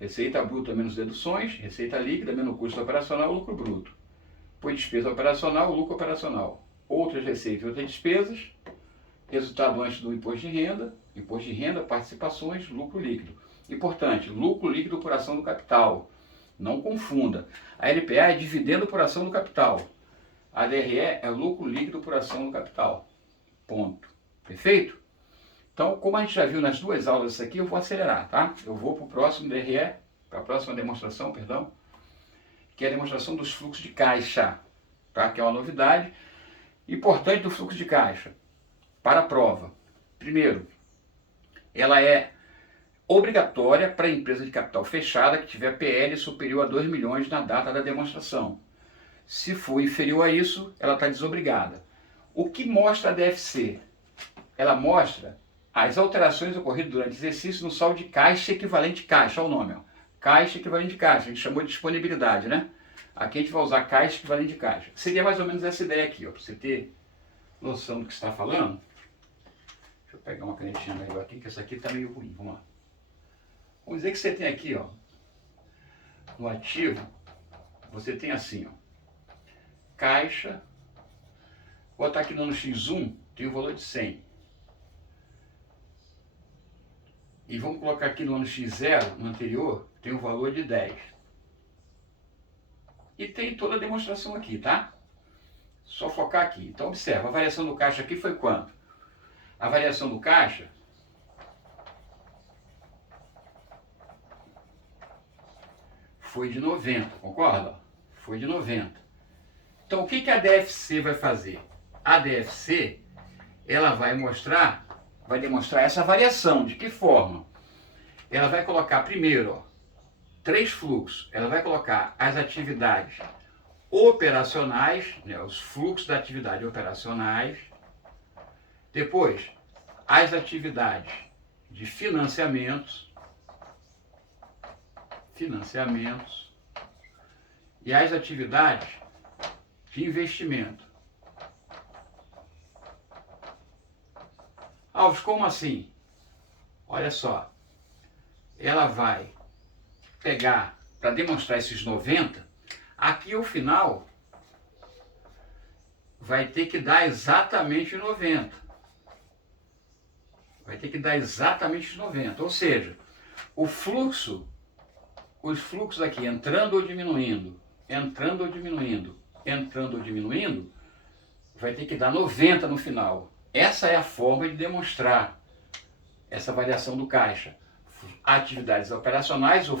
receita bruta menos deduções, receita líquida menos custo operacional, lucro bruto. Depois despesa operacional, lucro operacional. Outras receitas e outras despesas, resultado antes do imposto de renda, participações, lucro líquido. Importante, lucro líquido por ação do capital. Não confunda. A LPA é dividendo por ação do capital. A DRE é lucro líquido por ação do capital. Ponto. Perfeito? Então, como a gente já viu nas 2 aulas isso aqui, eu vou acelerar, tá? Eu vou para o próximo DRE, para a próxima demonstração, perdão, que é a demonstração dos fluxos de caixa, tá? Que é uma novidade importante do fluxo de caixa para a prova. Primeiro, ela é obrigatória para a empresa de capital fechada que tiver PL superior a 2 milhões na data da demonstração. Se for inferior a isso, ela está desobrigada. O que mostra a DFC? Ela mostra as alterações ocorridas durante o exercício no saldo de caixa equivalente caixa, olha o nome, ó. Caixa equivalente caixa, a gente chamou de disponibilidade, né? Aqui a gente vai usar caixa equivalente caixa. Seria mais ou menos essa ideia aqui, ó, para você ter noção do que está falando. Deixa eu pegar uma canetinha melhor aqui, que essa aqui está meio ruim, vamos lá. Vamos dizer que você tem aqui, ó, no ativo, você tem assim, ó, caixa, vou botar aqui no ano X1, tem o valor de 100. E vamos colocar aqui no ano X0, no anterior, tem o valor de 10. E tem toda a demonstração aqui, tá? Só focar aqui. Então observa, a variação do caixa aqui foi quanto? A variação do caixa foi de 90, concorda? Foi de 90. Então o que a DFC vai fazer? A DFC, ela vai demonstrar essa variação. De que forma? Ela vai colocar primeiro, ó, 3 fluxos. Ela vai colocar as atividades operacionais, né, os fluxos da atividade operacionais. Depois, as atividades de financiamentos e as atividades de investimento. Alves, como assim? Olha só, ela vai pegar, para demonstrar esses 90, aqui ao final vai ter que dar exatamente 90. Vai ter que dar exatamente 90. Ou seja, os fluxos aqui entrando ou diminuindo, vai ter que dar 90 no final. Essa é a forma de demonstrar essa variação do caixa. Atividades operacionais, o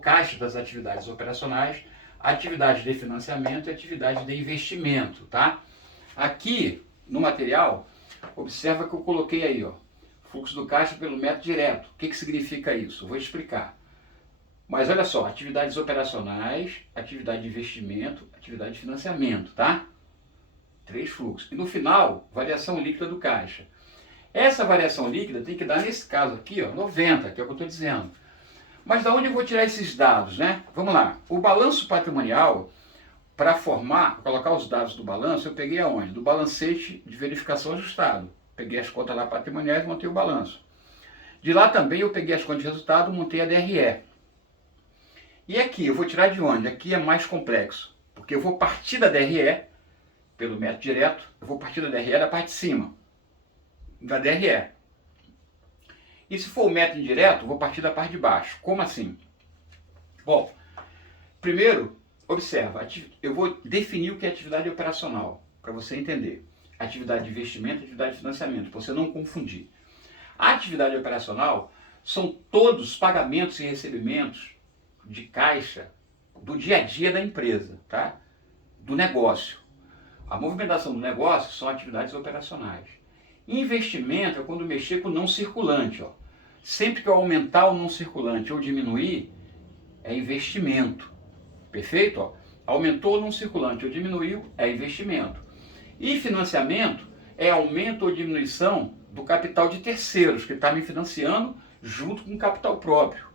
caixa das atividades operacionais, atividade de financiamento e atividade de investimento, tá? Aqui no material, observa que eu coloquei aí, ó, fluxo do caixa pelo método direto. O que significa isso? Vou explicar. Mas olha só, atividades operacionais, atividade de investimento, atividade de financiamento, tá? 3 fluxos. E no final, variação líquida do caixa. Essa variação líquida tem que dar, nesse caso aqui, ó, 90, que é o que eu estou dizendo. Mas da onde eu vou tirar esses dados, né? Vamos lá. O balanço patrimonial, para colocar os dados do balanço, eu peguei aonde? Do balancete de verificação ajustado. Peguei as contas lá patrimoniais e montei o balanço. De lá também eu peguei as contas de resultado, montei a DRE. E aqui, eu vou tirar de onde? Aqui é mais complexo, porque eu vou partir da DRE, pelo método direto, eu vou partir da DRE da parte de cima, da DRE. E se for o método indireto, eu vou partir da parte de baixo. Como assim? Bom, primeiro, observa, eu vou definir o que é atividade operacional, para você entender. Atividade de investimento e atividade de financiamento, para você não confundir. A atividade operacional são todos pagamentos e recebimentos de caixa do dia a dia da empresa, tá? Do negócio. A movimentação do negócio são atividades operacionais. Investimento é quando mexer com o não circulante, ó. Sempre que eu aumentar o não circulante ou diminuir, é investimento. Perfeito? Ó. Aumentou o não circulante ou diminuiu, é investimento. E financiamento é aumento ou diminuição do capital de terceiros, que está me financiando junto com o capital próprio.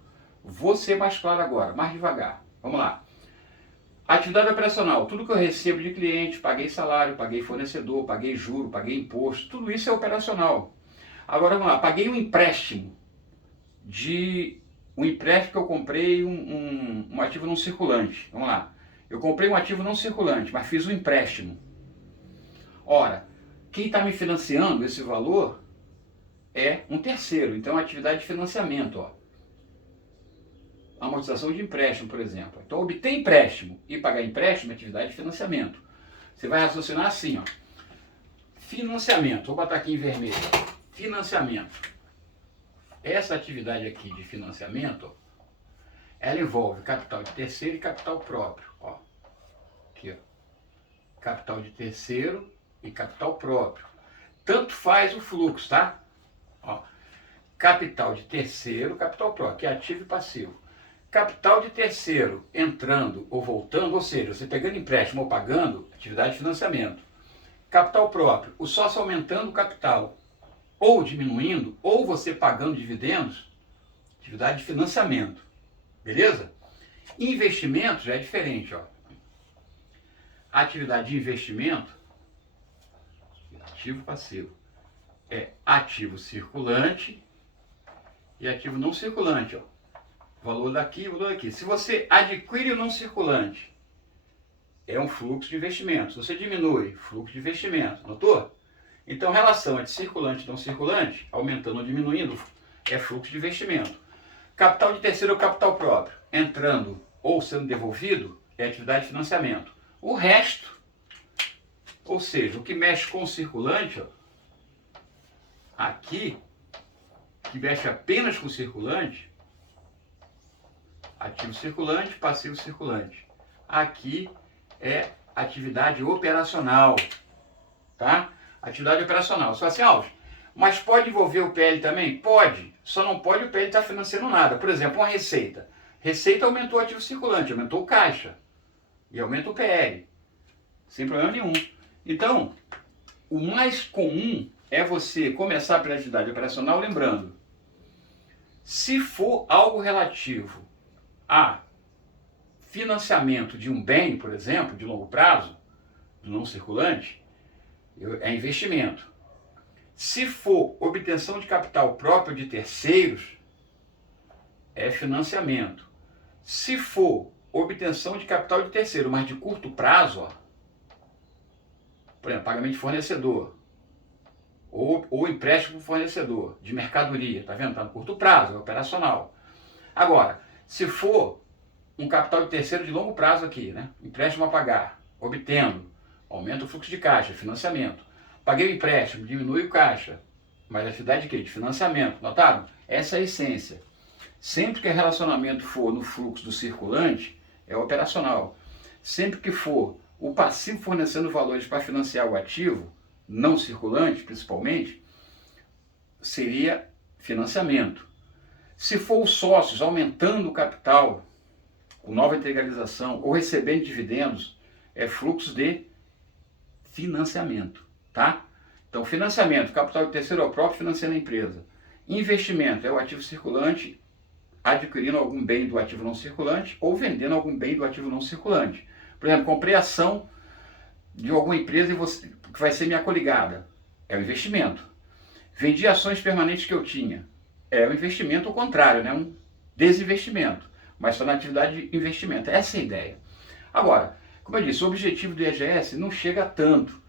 Vou ser mais claro agora, mais devagar. Vamos lá. Atividade operacional, tudo que eu recebo de cliente, paguei salário, paguei fornecedor, paguei juro, paguei imposto, tudo isso é operacional. Agora vamos lá, paguei um empréstimo que eu comprei um ativo não circulante. Vamos lá, eu comprei um ativo não circulante, mas fiz um empréstimo. Ora, quem está me financiando esse valor é um terceiro, então é atividade de financiamento, ó. Amortização de empréstimo, por exemplo. Então, obter empréstimo e pagar empréstimo é atividade de financiamento. Você vai raciocinar assim, ó. Financiamento, vou botar aqui em vermelho. Financiamento. Essa atividade aqui de financiamento, ela envolve capital de terceiro e capital próprio, ó. Aqui, ó. Capital de terceiro e capital próprio. Tanto faz o fluxo, tá? Ó. Capital de terceiro, capital próprio, que é ativo e passivo. Capital de terceiro entrando ou voltando, ou seja, você pegando empréstimo ou pagando, atividade de financiamento. Capital próprio, o sócio aumentando o capital ou diminuindo, ou você pagando dividendos, atividade de financiamento. Beleza? Investimento já é diferente, ó. Atividade de investimento, ativo passivo, é ativo circulante e ativo não circulante, ó. Valor daqui, valor daqui. Se você adquire o não circulante, é um fluxo de investimento. Se você diminui, fluxo de investimento. Notou? Então, relação entre circulante e não circulante, aumentando ou diminuindo, é fluxo de investimento. Capital de terceiro ou capital próprio, entrando ou sendo devolvido, é atividade de financiamento. O resto, ou seja, o que mexe com o circulante, ó, aqui, que mexe apenas com o circulante, ativo circulante, passivo circulante. Aqui é atividade operacional, tá? Atividade operacional. Só assim, Alves, mas pode envolver o PL também? Pode, só não pode o PL estar financiando nada. Por exemplo, uma receita. Receita aumentou o ativo circulante, aumentou o caixa. e aumenta o PL, sem problema nenhum. Então, o mais comum é você começar pela atividade operacional lembrando, se for algo relativo a financiamento de um bem, por exemplo, de longo prazo, do não circulante, é investimento. Se for obtenção de capital próprio de terceiros, é financiamento. Se for obtenção de capital de terceiro, mas de curto prazo, ó, por exemplo, pagamento de fornecedor, ou empréstimo para o fornecedor, de mercadoria, tá vendo? Está no curto prazo, é operacional. Agora, se for um capital de terceiro de longo prazo aqui, né? Empréstimo a pagar, obtendo, aumenta o fluxo de caixa, financiamento. Paguei o empréstimo, diminui o caixa, mas a atividade de quê? De financiamento, notaram? Essa é a essência. Sempre que o relacionamento for no fluxo do circulante, é operacional. Sempre que for o passivo fornecendo valores para financiar o ativo, não circulante principalmente, seria financiamento. Se for os sócios aumentando o capital, com nova integralização ou recebendo dividendos, é fluxo de financiamento, tá? Então, financiamento, capital de terceiro é o próprio financiando a empresa. Investimento é o ativo circulante adquirindo algum bem do ativo não circulante ou vendendo algum bem do ativo não circulante. Por exemplo, comprei ação de alguma empresa que vai ser minha coligada. É o investimento. Vendi ações permanentes que eu tinha. É o investimento ao contrário, né? Um desinvestimento. Mas só na atividade de investimento. Essa é a ideia. Agora, como eu disse, o objetivo do IEGS não chega a tanto.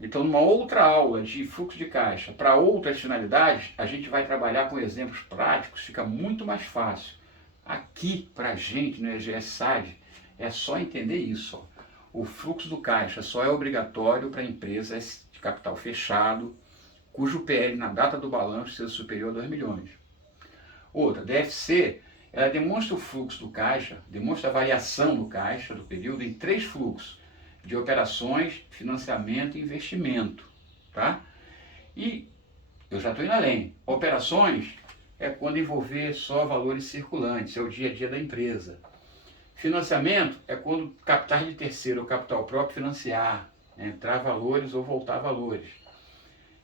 Então, numa outra aula de fluxo de caixa para outras finalidades, a gente vai trabalhar com exemplos práticos, fica muito mais fácil. Aqui, para a gente, no IEGS SAD, é só entender isso. Ó. O fluxo do caixa só é obrigatório para empresas de capital fechado, cujo PL na data do balanço seja superior a 2 milhões. Outra, DFC, ela demonstra o fluxo do caixa, demonstra a variação do caixa do período em 3 fluxos, de operações, financiamento e investimento, tá? E eu já estou indo além. Operações é quando envolver só valores circulantes, é o dia a dia da empresa. Financiamento é quando capital de terceiro ou capital próprio financiar, né, entrar valores ou voltar valores.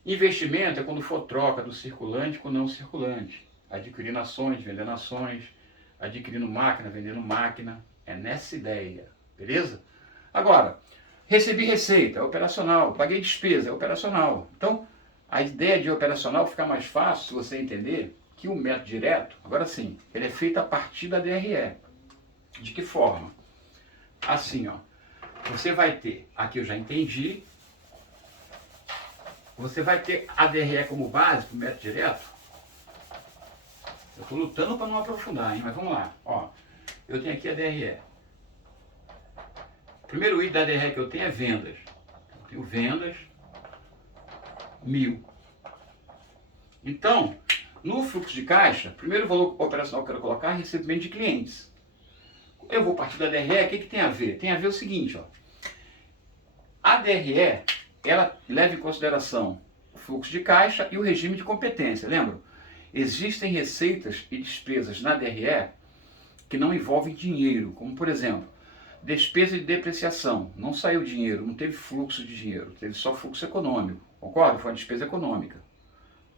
Investimento é quando for troca do circulante com não circulante, adquirindo ações, vendendo ações, adquirindo máquina, vendendo máquina, é nessa ideia, beleza? Agora, recebi receita, é operacional, paguei despesa, é operacional. Então, a ideia de operacional fica mais fácil se você entender que o método direto, agora sim, ele é feito a partir da DRE. De que forma? Assim, ó, você vai ter, aqui eu já entendi, você vai ter a DRE como base para o método direto. Eu estou lutando para não aprofundar, hein? Mas vamos lá. Ó, eu tenho aqui a DRE. O primeiro item da DRE que eu tenho é vendas. Eu tenho vendas, 1.000. Então, no fluxo de caixa, primeiro valor operacional que eu quero colocar é recebimento de clientes. Eu vou partir da DRE, o que tem a ver? Tem a ver o seguinte, ó. A DRE, ela leva em consideração o fluxo de caixa e o regime de competência, lembram? Existem receitas e despesas na DRE que não envolvem dinheiro, como por exemplo, despesa de depreciação, não saiu dinheiro, não teve fluxo de dinheiro, teve só fluxo econômico, concorda? Foi uma despesa econômica.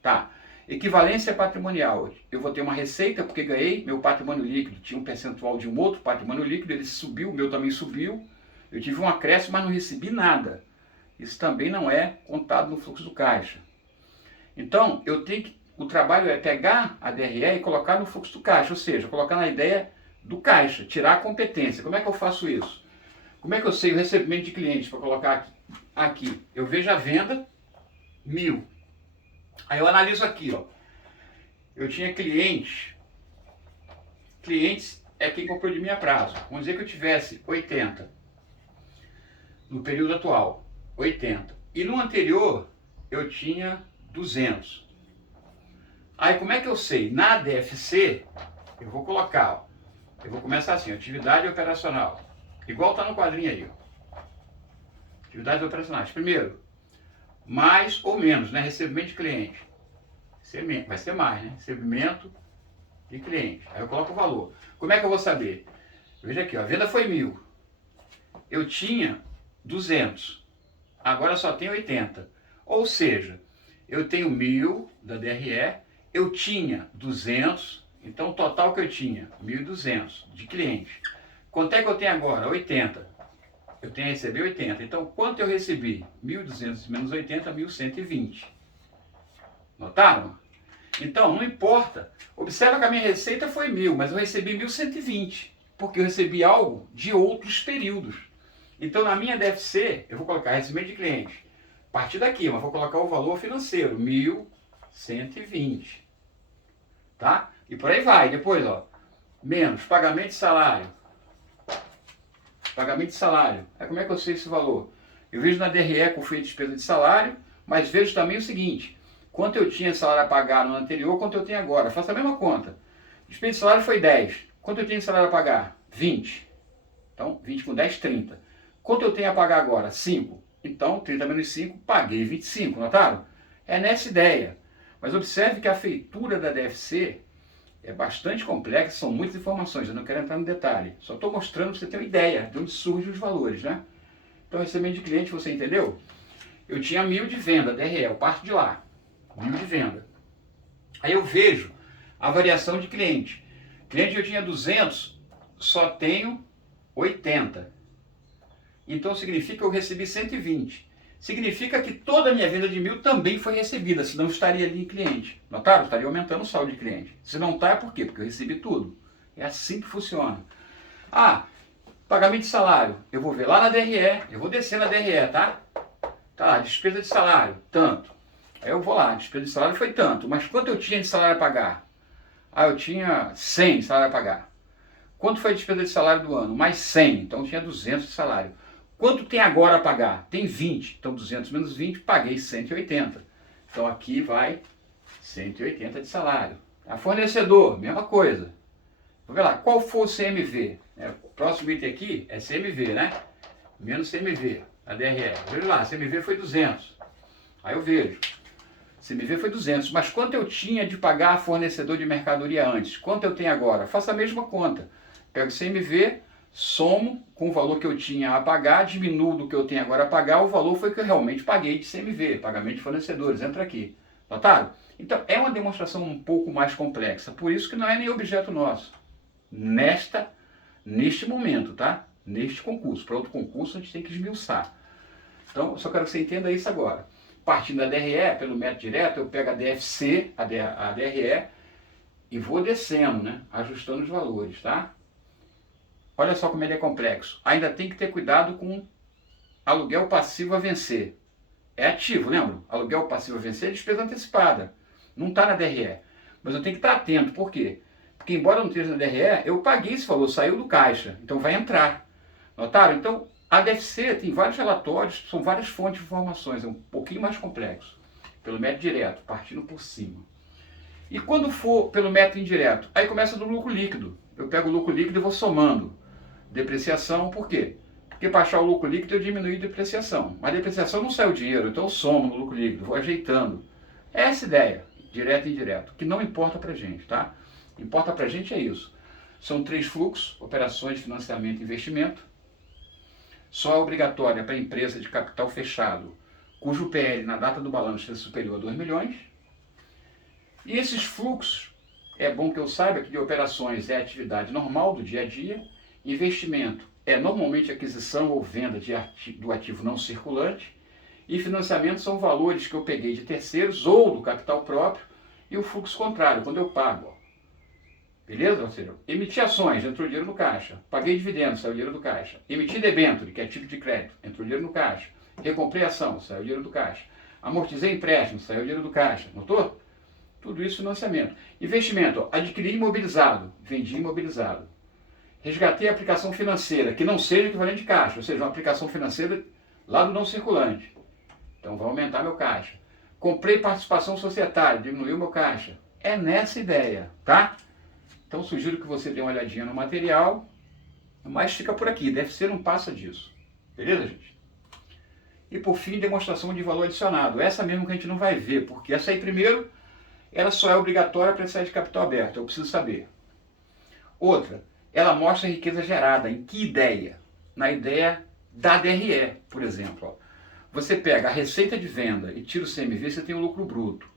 Tá. Equivalência patrimonial, eu vou ter uma receita porque ganhei meu patrimônio líquido, tinha um percentual de um outro patrimônio líquido, ele subiu, o meu também subiu, eu tive um acréscimo, mas não recebi nada. Isso também não é contado no fluxo do caixa. Então, o trabalho é pegar a DRE e colocar no fluxo do caixa, ou seja, colocar na ideia do caixa, tirar a competência. Como é que eu faço isso? Como é que eu sei o recebimento de clientes para colocar aqui? Eu vejo a venda, 1.000. Aí eu analiso aqui, ó. Eu tinha clientes é quem comprou de mim a prazo. Vamos dizer que eu tivesse 80 no período atual, 80. E no anterior eu tinha 200. Aí como é que eu sei? Na DFC eu vou colocar, ó, eu vou começar assim, atividade operacional. Igual está no quadrinho aí, ó. Atividades operacionais. Primeiro, mais ou menos, né? Recebimento de cliente. Vai ser mais, né? Recebimento de cliente. Aí eu coloco o valor. Como é que eu vou saber? Veja aqui, ó, a venda foi 1.000. eu tinha 200, agora só tenho 80. Ou seja, eu tenho 1.000 da DRE, eu tinha 200, então o total que eu tinha, 1.200 de cliente. Quanto é que eu tenho agora? 80. Eu tenho a receber 80. Então, quanto eu recebi? 1.200 menos 80, 1.120. Notaram? Então, não importa. Observa que a minha receita foi 1.000, mas eu recebi 1.120, porque eu recebi algo de outros períodos. Então, na minha DFC, eu vou colocar recebimento de cliente. A partir daqui, mas vou colocar o valor financeiro, 1.120. Tá? E por aí vai. Depois, ó, menos pagamento de salário. Pagamento de salário. Aí como é que eu sei esse valor? Eu vejo na DRE com feito despesa de salário, mas vejo também o seguinte: quanto eu tinha de salário a pagar no anterior, quanto eu tenho agora. Faço a mesma conta. Despesa de salário foi 10. Quanto eu tenho de salário a pagar? 20. Então, 20 com 10, 30. Quanto eu tenho a pagar agora? 5. Então, 30 menos 5, paguei 25. Notaram? É nessa ideia. Mas observe que a feitura da DFC é bastante complexa, são muitas informações, eu não quero entrar no detalhe. Só estou mostrando para você ter uma ideia de onde surgem os valores, né? Então, recebimento de cliente, você entendeu? Eu tinha 1.000 de venda, DRE, eu parto de lá. 1.000 de venda. Aí eu vejo a variação de cliente. Cliente eu tinha 200, só tenho 80. Então significa que eu recebi 120. Significa que toda a minha venda de 1.000 também foi recebida, senão estaria ali em cliente. Notaram? Estaria aumentando o saldo de cliente. Se não está, é por quê? Porque eu recebi tudo. É assim que funciona. Ah, pagamento de salário. Eu vou ver lá na DRE, eu vou descer na DRE, tá? Tá lá, despesa de salário, tanto. Aí eu vou lá, despesa de salário foi tanto. Mas quanto eu tinha de salário a pagar? Ah, eu tinha 100 de salário a pagar. Quanto foi a despesa de salário do ano? Mais 100, então eu tinha 200 de salário. Quanto tem agora a pagar? Tem 20. Então 200 menos 20, paguei 180. Então aqui vai 180 de salário. A fornecedor, mesma coisa. Vou ver lá, qual for o CMV? O próximo item aqui é CMV, né? Menos CMV, a DRE. Veja lá, CMV foi 200. Aí eu vejo. CMV foi 200, mas quanto eu tinha de pagar a fornecedor de mercadoria antes? Quanto eu tenho agora? Faço a mesma conta. Pego o CMV, somo com o valor que eu tinha a pagar, diminuo do que eu tenho agora a pagar, o valor foi que eu realmente paguei de CMV, pagamento de fornecedores, entra aqui. Notaram? Então é uma demonstração um pouco mais complexa, por isso que não é nem objeto nosso. Neste momento, tá? Neste concurso. Para outro concurso a gente tem que esmiuçar. Então eu só quero que você entenda isso agora. Partindo da DRE, pelo método direto, eu pego a DFC, a DRE, e vou descendo, né? Ajustando os valores, tá? Olha só como ele é complexo. Ainda tem que ter cuidado com aluguel passivo a vencer. É ativo, lembra? Aluguel passivo a vencer é despesa antecipada. Não está na DRE. Mas eu tenho que estar atento. Por quê? Porque embora não esteja na DRE, eu paguei esse valor, saiu do caixa. Então vai entrar. Notaram? Então a DFC tem vários relatórios, são várias fontes de informações. É um pouquinho mais complexo. Pelo método direto, partindo por cima. E quando for pelo método indireto, aí começa do lucro líquido. Eu pego o lucro líquido e vou somando. Depreciação, por quê? Porque para achar o lucro líquido eu diminuí a depreciação. Mas a depreciação não sai o dinheiro, então eu somo no lucro líquido, vou ajeitando. É essa ideia, direto e indireto, que não importa para a gente, tá? Importa para a gente é isso. São 3 fluxos, operações, financiamento e investimento. Só é obrigatória para empresa de capital fechado, cujo PL na data do balanço seja superior a 2 milhões. E esses fluxos, é bom que eu saiba que de operações é a atividade normal do dia a dia, investimento é normalmente aquisição ou venda do ativo não circulante, e financiamento são valores que eu peguei de terceiros ou do capital próprio, e o fluxo contrário, quando eu pago. Ó. Beleza, parceiro? Emiti ações, entrou dinheiro no caixa. Paguei dividendos, saiu dinheiro do caixa. Emiti debênture, que é título de crédito, entrou dinheiro no caixa. Recomprei ação, saiu dinheiro do caixa. Amortizei empréstimo, saiu dinheiro do caixa. Notou? Tudo isso financiamento. Investimento, ó, adquiri imobilizado, vendi imobilizado. Resgatei a aplicação financeira, que não seja equivalente de caixa, ou seja, uma aplicação financeira lá do não circulante. Então vai aumentar meu caixa. Comprei participação societária, diminuiu meu caixa. É nessa ideia, tá? Então sugiro que você dê uma olhadinha no material, mas fica por aqui, DFC não passa disso. Beleza, gente? E por fim, demonstração de valor adicionado. Essa mesmo que a gente não vai ver, porque essa aí primeiro, ela só é obrigatória para sair de capital aberto, eu preciso saber. Outra, ela mostra a riqueza gerada. Em que ideia? Na ideia da DRE, por exemplo. Ó. Você pega a receita de venda e tira o CMV, você tem o lucro bruto.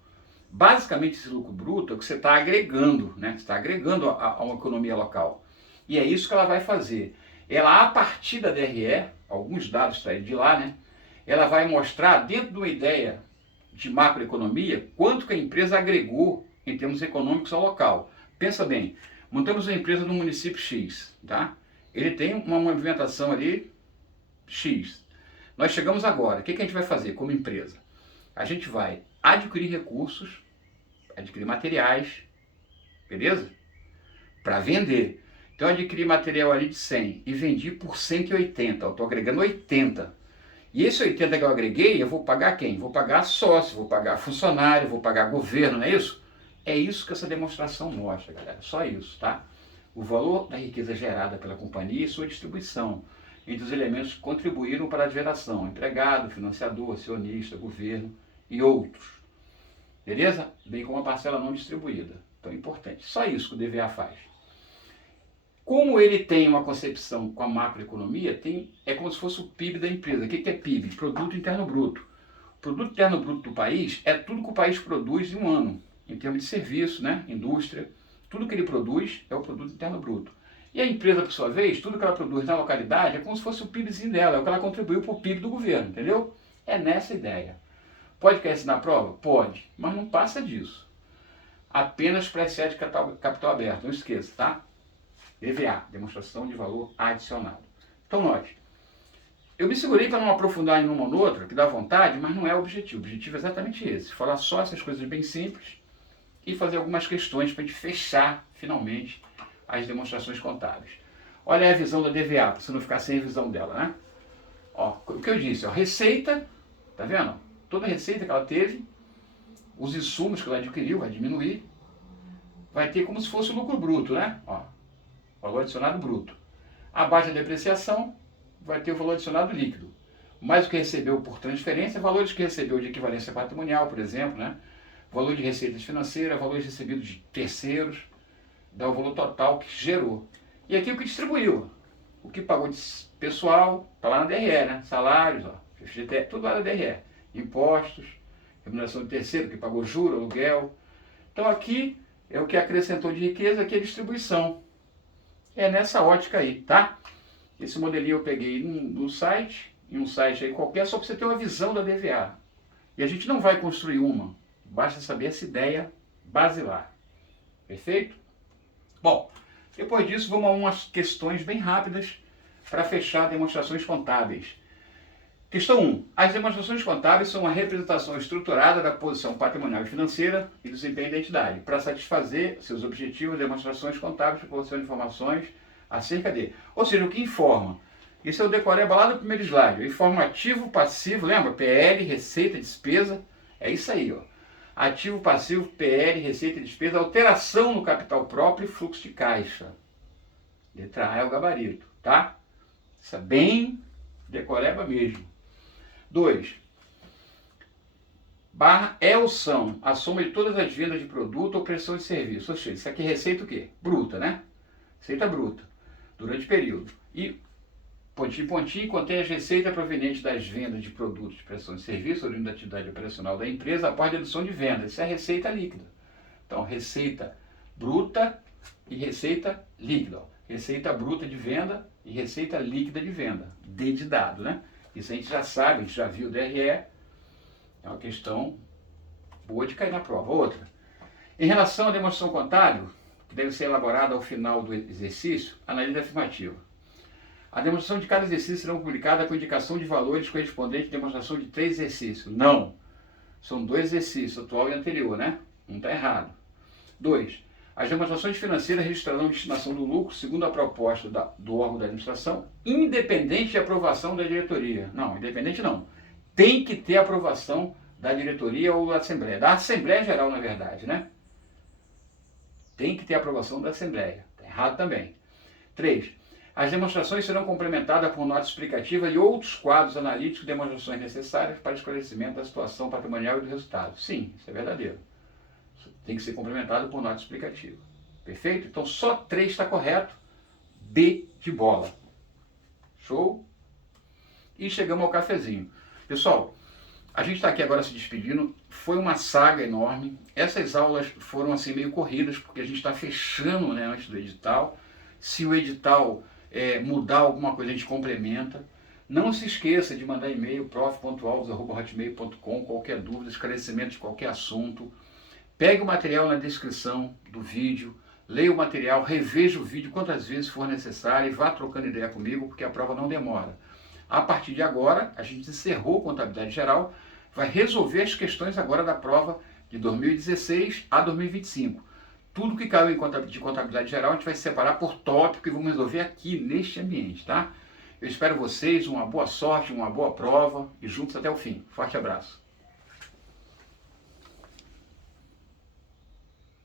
Basicamente, esse lucro bruto é o que você está agregando, né? Você está agregando a uma economia local. E é isso que ela vai fazer. Ela, a partir da DRE, alguns dados extraídos de lá, né? Ela vai mostrar, dentro de uma ideia de macroeconomia, quanto que a empresa agregou em termos econômicos ao local. Pensa bem, montamos uma empresa no município X, tá? Ele tem uma movimentação ali X. Nós chegamos agora, o que a gente vai fazer como empresa? A gente vai adquirir recursos, adquirir materiais, beleza? Para vender. Então eu adquiri material ali de 100 e vendi por 180, eu estou agregando 80. E esse 80 que eu agreguei, eu vou pagar quem? Vou pagar sócio, vou pagar funcionário, vou pagar governo, não é isso? É isso que essa demonstração mostra, galera, só isso, tá? O valor da riqueza gerada pela companhia e sua distribuição, entre os elementos que contribuíram para a geração, empregado, financiador, acionista, governo e outros. Beleza? Bem como a parcela não distribuída. Então é importante. Só isso que o DVA faz. Como ele tem uma concepção com a macroeconomia, é como se fosse o PIB da empresa. O que é PIB? Produto Interno Bruto. O Produto Interno Bruto do país é tudo que o país produz em um ano, em termos de serviço, né? Indústria. Tudo que ele produz é o Produto Interno Bruto. E a empresa, por sua vez, tudo que ela produz na localidade é como se fosse o PIBzinho dela, é o que ela contribuiu para o PIB do governo, entendeu? É nessa ideia. Pode cair na prova? Pode, mas não passa disso. Apenas para excesso de capital aberto, não esqueça, tá? DVA, demonstração de valor adicionado. Então, eu me segurei para não aprofundar em uma ou outra, que dá vontade, mas não é o objetivo. O objetivo é exatamente esse, falar só essas coisas bem simples e fazer algumas questões para a gente fechar, finalmente, as demonstrações contábeis. Olha a visão da DVA, para você não ficar sem a visão dela, né? Ó, o que eu disse, ó, receita, tá vendo? Toda a receita que ela teve, os insumos que ela adquiriu, vai diminuir, vai ter como se fosse o lucro bruto, né? Ó, valor adicionado bruto. Abaixo da depreciação, vai ter o valor adicionado líquido. Mais o que recebeu por transferência, valores que recebeu de equivalência patrimonial, por exemplo, né? Valor de receitas financeiras, valores recebidos de terceiros, dá o valor total que gerou. E aqui o que distribuiu, o que pagou de pessoal, está lá na DRE, né? Salários, ó, FGTS, tudo lá na DRE. Impostos, remuneração de terceiro, que pagou juro, aluguel. Então aqui é o que acrescentou de riqueza, aqui é a distribuição. É nessa ótica aí, tá? Esse modelinho eu peguei no site, em um site aí qualquer, só para você ter uma visão da DVA. E a gente não vai construir uma, basta saber essa ideia basilar. Perfeito? Bom, depois disso vamos a umas questões bem rápidas para fechar demonstrações contábeis. Questão 1. As demonstrações contábeis são uma representação estruturada da posição patrimonial e financeira e do desempenho da entidade, para satisfazer seus objetivos. Demonstrações contábeis proporcionam informações acerca de. Ou seja, o que informa. Isso é o decoreba lá do primeiro slide. O informativo, passivo, lembra? PL, receita, despesa. É isso aí, ó. Ativo, passivo, PL, receita e despesa. Alteração no capital próprio e fluxo de caixa. Letra A é o gabarito, tá? Isso é bem decoreba mesmo. 2. Barra é ou são a soma de todas as vendas de produto ou prestação de serviço. Ou seja, isso aqui é receita o quê? Bruta, né? Receita bruta, durante o período. E, pontinho, contém as receitas provenientes das vendas de produtos de prestação de serviço, oriundo da atividade operacional da empresa, após dedução de vendas. Isso é receita líquida. Então, receita bruta e receita líquida. Receita bruta de venda e receita líquida de venda. D de dado, né? Isso a gente já sabe, a gente já viu o DRE, é uma questão boa de cair na prova. Outra, em relação à demonstração contábil, que deve ser elaborada ao final do exercício, analise afirmativa. A demonstração de cada exercício será publicada com indicação de valores correspondentes à demonstração de 3 exercícios. Não, são 2 exercícios, atual e anterior, né? Não está errado. 2. As demonstrações financeiras registrarão destinação do lucro segundo a proposta do órgão da administração, independente de aprovação da diretoria. Não, independente não. Tem que ter aprovação da diretoria ou da Assembleia. Da Assembleia Geral, na verdade, né? Tem que ter aprovação da Assembleia. Está errado também. 3. As demonstrações serão complementadas por nota explicativa e outros quadros analíticos e demonstrações necessárias para esclarecimento da situação patrimonial e do resultado. Sim, isso é verdadeiro. Tem que ser complementado por nota explicativa. Perfeito? Então só 3 está correto. B de bola. Show? e chegamos ao cafezinho. Pessoal, a gente está aqui agora se despedindo, foi uma saga enorme, essas aulas foram assim meio corridas, porque a gente está fechando, né, antes do edital. Se o edital mudar alguma coisa, a gente complementa. Não se esqueça de mandar e-mail prof.alves@hotmail.com, qualquer dúvida, esclarecimento de qualquer assunto. Pegue o material na descrição do vídeo, leia o material, reveja o vídeo quantas vezes for necessário e vá trocando ideia comigo, porque a prova não demora. A partir de agora, a gente encerrou contabilidade geral, vai resolver as questões agora da prova de 2016 a 2025. Tudo que caiu de contabilidade geral, a gente vai separar por tópico e vamos resolver aqui neste ambiente, tá? Eu espero vocês, uma boa sorte, uma boa prova e juntos até o fim. Forte abraço.